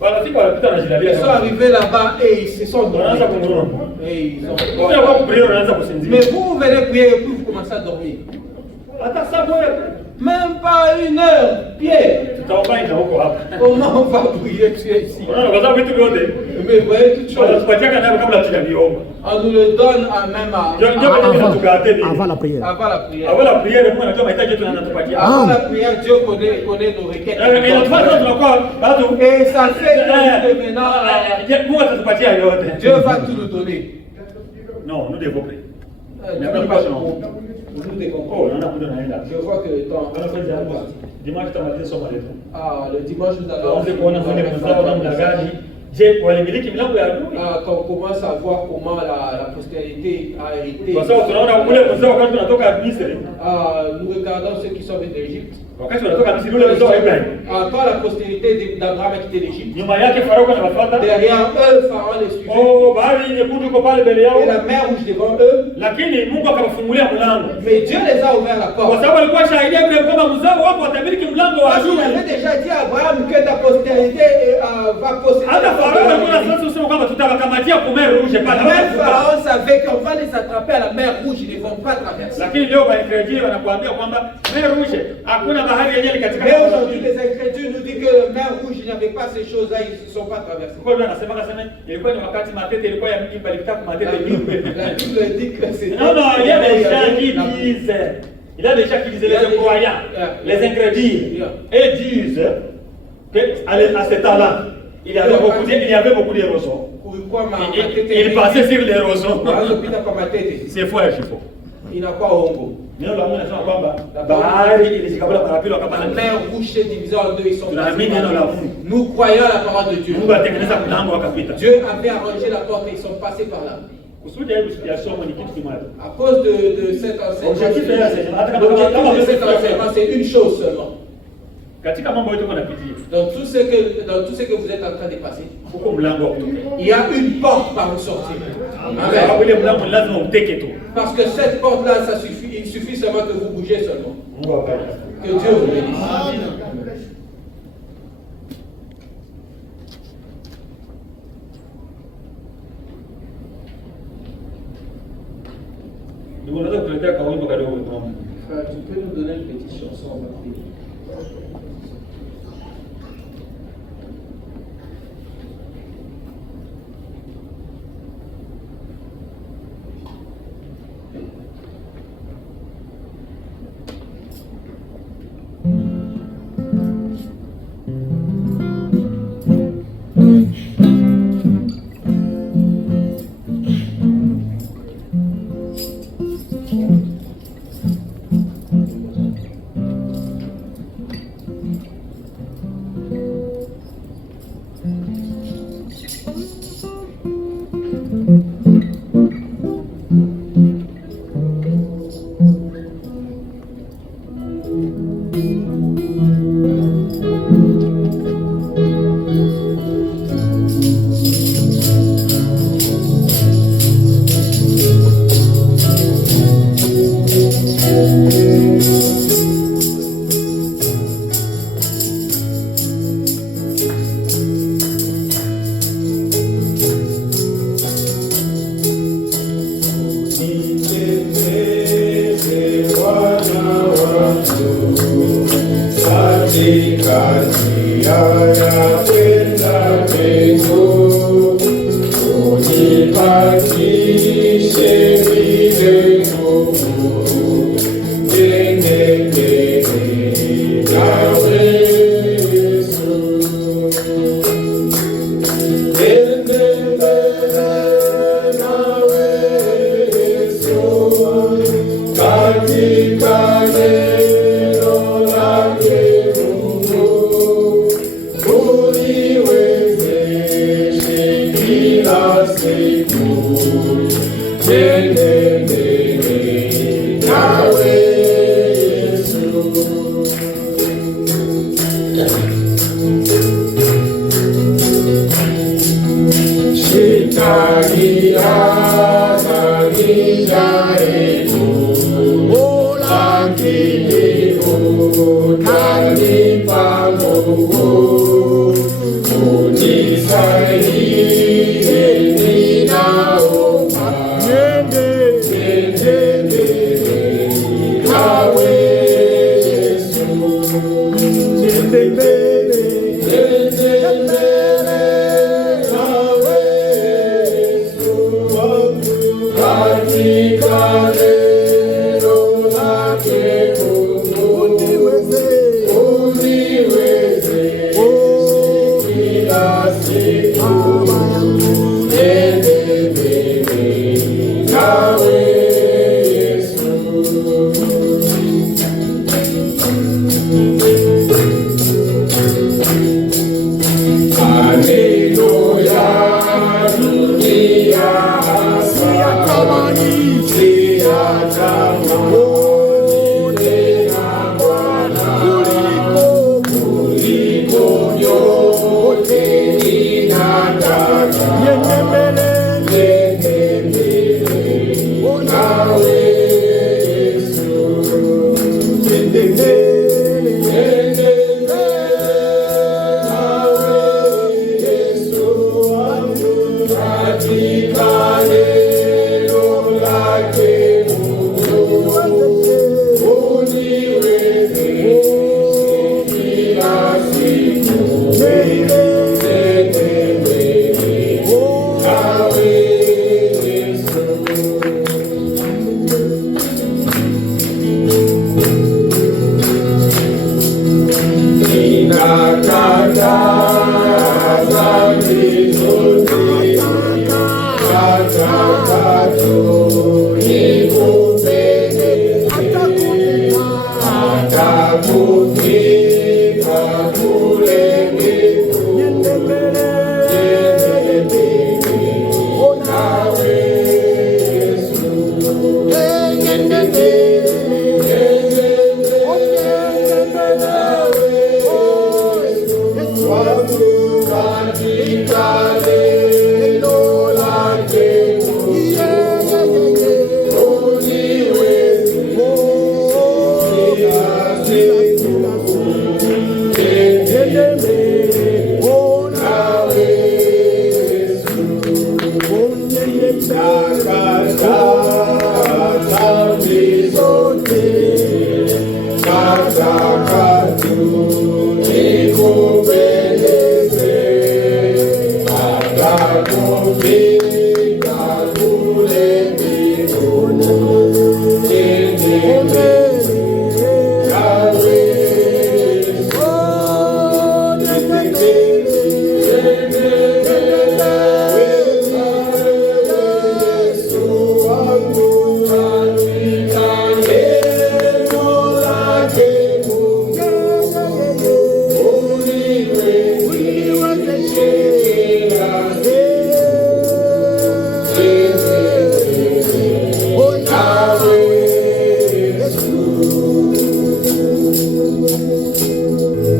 Wanafika wanapita na jilalia. Ils sont arrivés là-bas et ils se sont Wanaanza dormis. kunguruma. Et ils ont... Kwa kwa kuprière unaanza kusinzia. Mais vous venez prier et puis vous commencez à dormir. Hata saa moja. Même pas une heure, Pierre. Tutaomba ina huko hapa. Comment on va prier tu es ici? Unaona kwa sababu vitu vyote. Mais voyez toutes choses. Wanatupatia nayo kabla tujaviomba. On nous le donne à même Avant la prière. avant la prière. Avant la prière, Mungu anajua mahitaji yetu na anatupatia. Avant la prière, Dieu connaît nos requêtes. Mais inatufanya tunakuwa watu Et ça fait que maintenant, Mungu atatupatia yote. Dieu va tout nous donner. Non, nous devons prier. Dieu n'a pas nous décompose. Oh, naona muda unaenda. Je vois que le temps. Dimanche tutamaliza somo letu. Le dimanche, nous allons. Tuanze kuona fundi mwenzao namna gani. Je, walimiliki milango ya adui? Quand on commence à voir comment la postérité a hérité. Kwa sababu tunaona ule mwenzao wakati tunatoka Misri. Nous regardons ceux qui sont venus d'Égypte. Wakati tunatoka Misri ule mwenzao wa Ibrahim. Quand la postérité d'Abraham a quitté l'Égypte. Nyuma yake Farao anawafuata. Derrière eux, Pharaon les suivait. Oh, bahari nyekundu iko pale mbele yao. Et la mer rouge devant eux. Lakini Mungu akawafungulia mlango. Mais Dieu les a ouvert la Kwa porte. sababu alikuwa shahidi Ibrahim kwamba mzao wako watamiliki mlango wa Parce qu'il adui. avait déjà dit à Abraham que ta postérité va posséder. Hata Farao alikuwa na sasa usema kwamba tutakamatia kwa mer rouge pale. Même Pharaon savait qu'on va les attraper à la mer rouge, ils ne vont pas traverser. Lakini leo waikreji wanakuambia kwamba mer rouge hakuna bahari yenyewe katika. Mais aujourd'hui, les incrédules nous disent que la mer rouge, il n'y avait pas ces choses-là, ils ne sont pas traversés. Kwa hiyo anasema ilikuwa ni wakati matete ilikuwa ya mji balifika kwa matete mingi. La Bible dit que c'est. Non, non, il y a des gens qui disent, il y a des gens qui disent, les croyants, les incrédules, et disent qu'à ce temps-là, il y avait beaucoup d'érosion. Il passait sur l'érosion. C'est faux, c'est faux. Inakuwa uongo. Neno la Mungu linasema kwamba bahari ilijikabula mara pili wakapanda. La mer rouge s'est divisée en deux, ils sont Tunaamini neno la Mungu. Nous croyons la parole de Dieu. Mungu atengeneza mlango wakapita. Dieu avait arrangé la porte et ils sont passés par là. Kusudi ya somo ni kitu kimoja. À cause de cet Objectif ya enseignement, l'objectif de cet enseignement, c'est une chose seulement. Katika mambo yote tunapitia. Dans tout ce que vous êtes en train de passer, Huko mlango wa kutoka. il y a une porte par où sortir. Sababu ile mlango lazima uteke tu. Parce que cette porte-là, ça suffit, il suffit seulement que vous bougez seulement. Mungu awabariki. Que Dieu vous bénisse. Ndugu, unaweza kutuletea kawimbo kadogo mama? Tu peux nous donner une petite chanson, on va prier.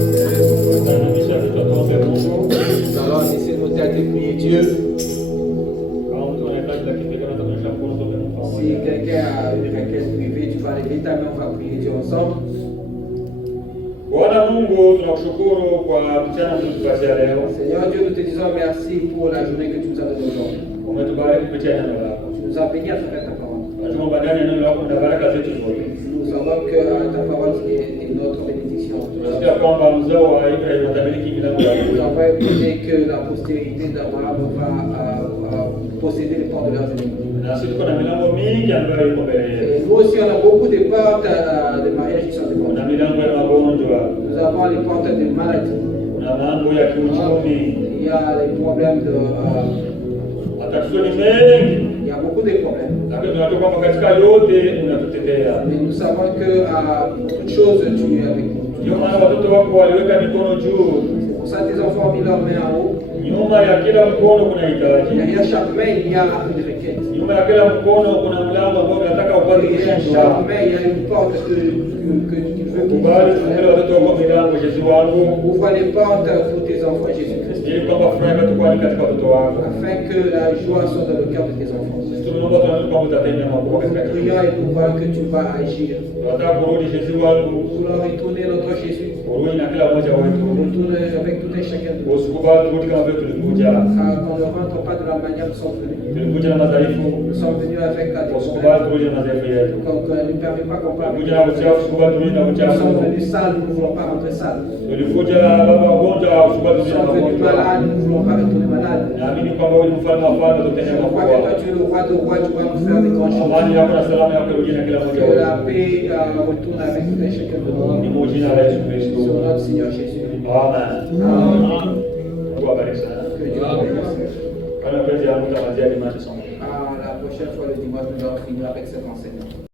Tutainamisha vichwa tuombe Mungu. Nous allons laisser nos têtes et prier Dieu. Kama mtu anahitaji la kipekee anaweza kunyosha mkono tuombe Mungu Si pamoja. quelqu'un a une requête privée, tu vas lever ta main, on va prier Dieu ensemble. Bwana Mungu, tunakushukuru kwa mchana mliotupatia leo. Seigneur Dieu, nous te disons merci pour la journée que tu nous as donnée aujourd'hui. Umetubariki kupitia neno lako. Tu nous as bénis à travers ta parole. Tunajua ndani ya neno lako kuna baraka zetu zote. Nous savons que ta parole est notre bénédiction. Tunasikia kwamba mzao wa Ibrahim atamiliki milango ya Nous dunia. avons écouté que la postérité d'Abraham va posséder les portes de leurs ennemis. Na sisi tuko na milango mingi ambayo iko mbele yetu. Et nous aussi, on a beaucoup de portes de mariage qui sont devant Kuna nous. milango ya magonjwa, Nous avons les portes de maladie. kuna mambo ya kiuchumi, Il y a les problèmes de... matatizo ni mengi. il y a beaucoup de problèmes. Lakini tunajua kwamba katika yote unatutetea. Mais nous savons que beaucoup de choses, tu es avec nous. Ndio maana watoto wako waliweka mikono juu. C'est pour ça que tes enfants ont mis leurs mains en haut. Nyuma ya kila mkono kuna hitaji. Derrière chaque main, il y a une requête. Nyuma ya kila mkono kuna mlango ambao unataka upate Derrière kushinda. chaque main, il y a une porte que tu veux qu'ils Kubali tufungulie watoto wako milango, Yesu wangu, ouvre les portes pour tes enfants, Jésus-Christ, ili kwamba furaha itakuwa katika watoto wako. afin que la joie soit dans le cœur de tes enfants. Sisi tunaomba tunajua kwamba utatenda makubwa katika Nous kila prions et nous voyons que tu vas agir. tunataka kurudi Yesu wangu, Nous voulons retourner notre Jésus. kurudi na kila mmoja wetu. Retourner avec tout un chacun de nous. Usikubali turudi kama vile tulikuja. Car on ne rentre pas de la manière dont nous sommes venus. Tulikuja na madhaifu. Nous sommes venus avec la Usikubali découverte. turudi na madhaifu yetu. Donc ne permet pas qu'on parle. Tulikuja na uchafu, usikubali turudi na Nous uchafu. sommes venus sales, nous ne voulons pas rentrer sales. Tulikuja baba wagonjwa, usikubali Nous turudi na sommes venus magonjwa. malades, nous ne voulons pas retourner malades. Naamini kwamba wewe ni mfalme wa falme, utatenda Je crois que makubwa. toi tu es le roi de rois, tu vas nous faire des grandes Amani choses. yako na salama yako irudi na kila mmoja Que wetu. la paix retourne avec tout un chacun de Ni nous. kwa jina la Yesu Kristo. Sur notre Seigneur Jésus. Amen. Amen. Mungu awabariki sana. Que Dieu vous bénisse. Kana penzi ya Mungu tamalizia dimani somo. La prochaine fois, le dimanche, nous allons finir avec cet enseignement.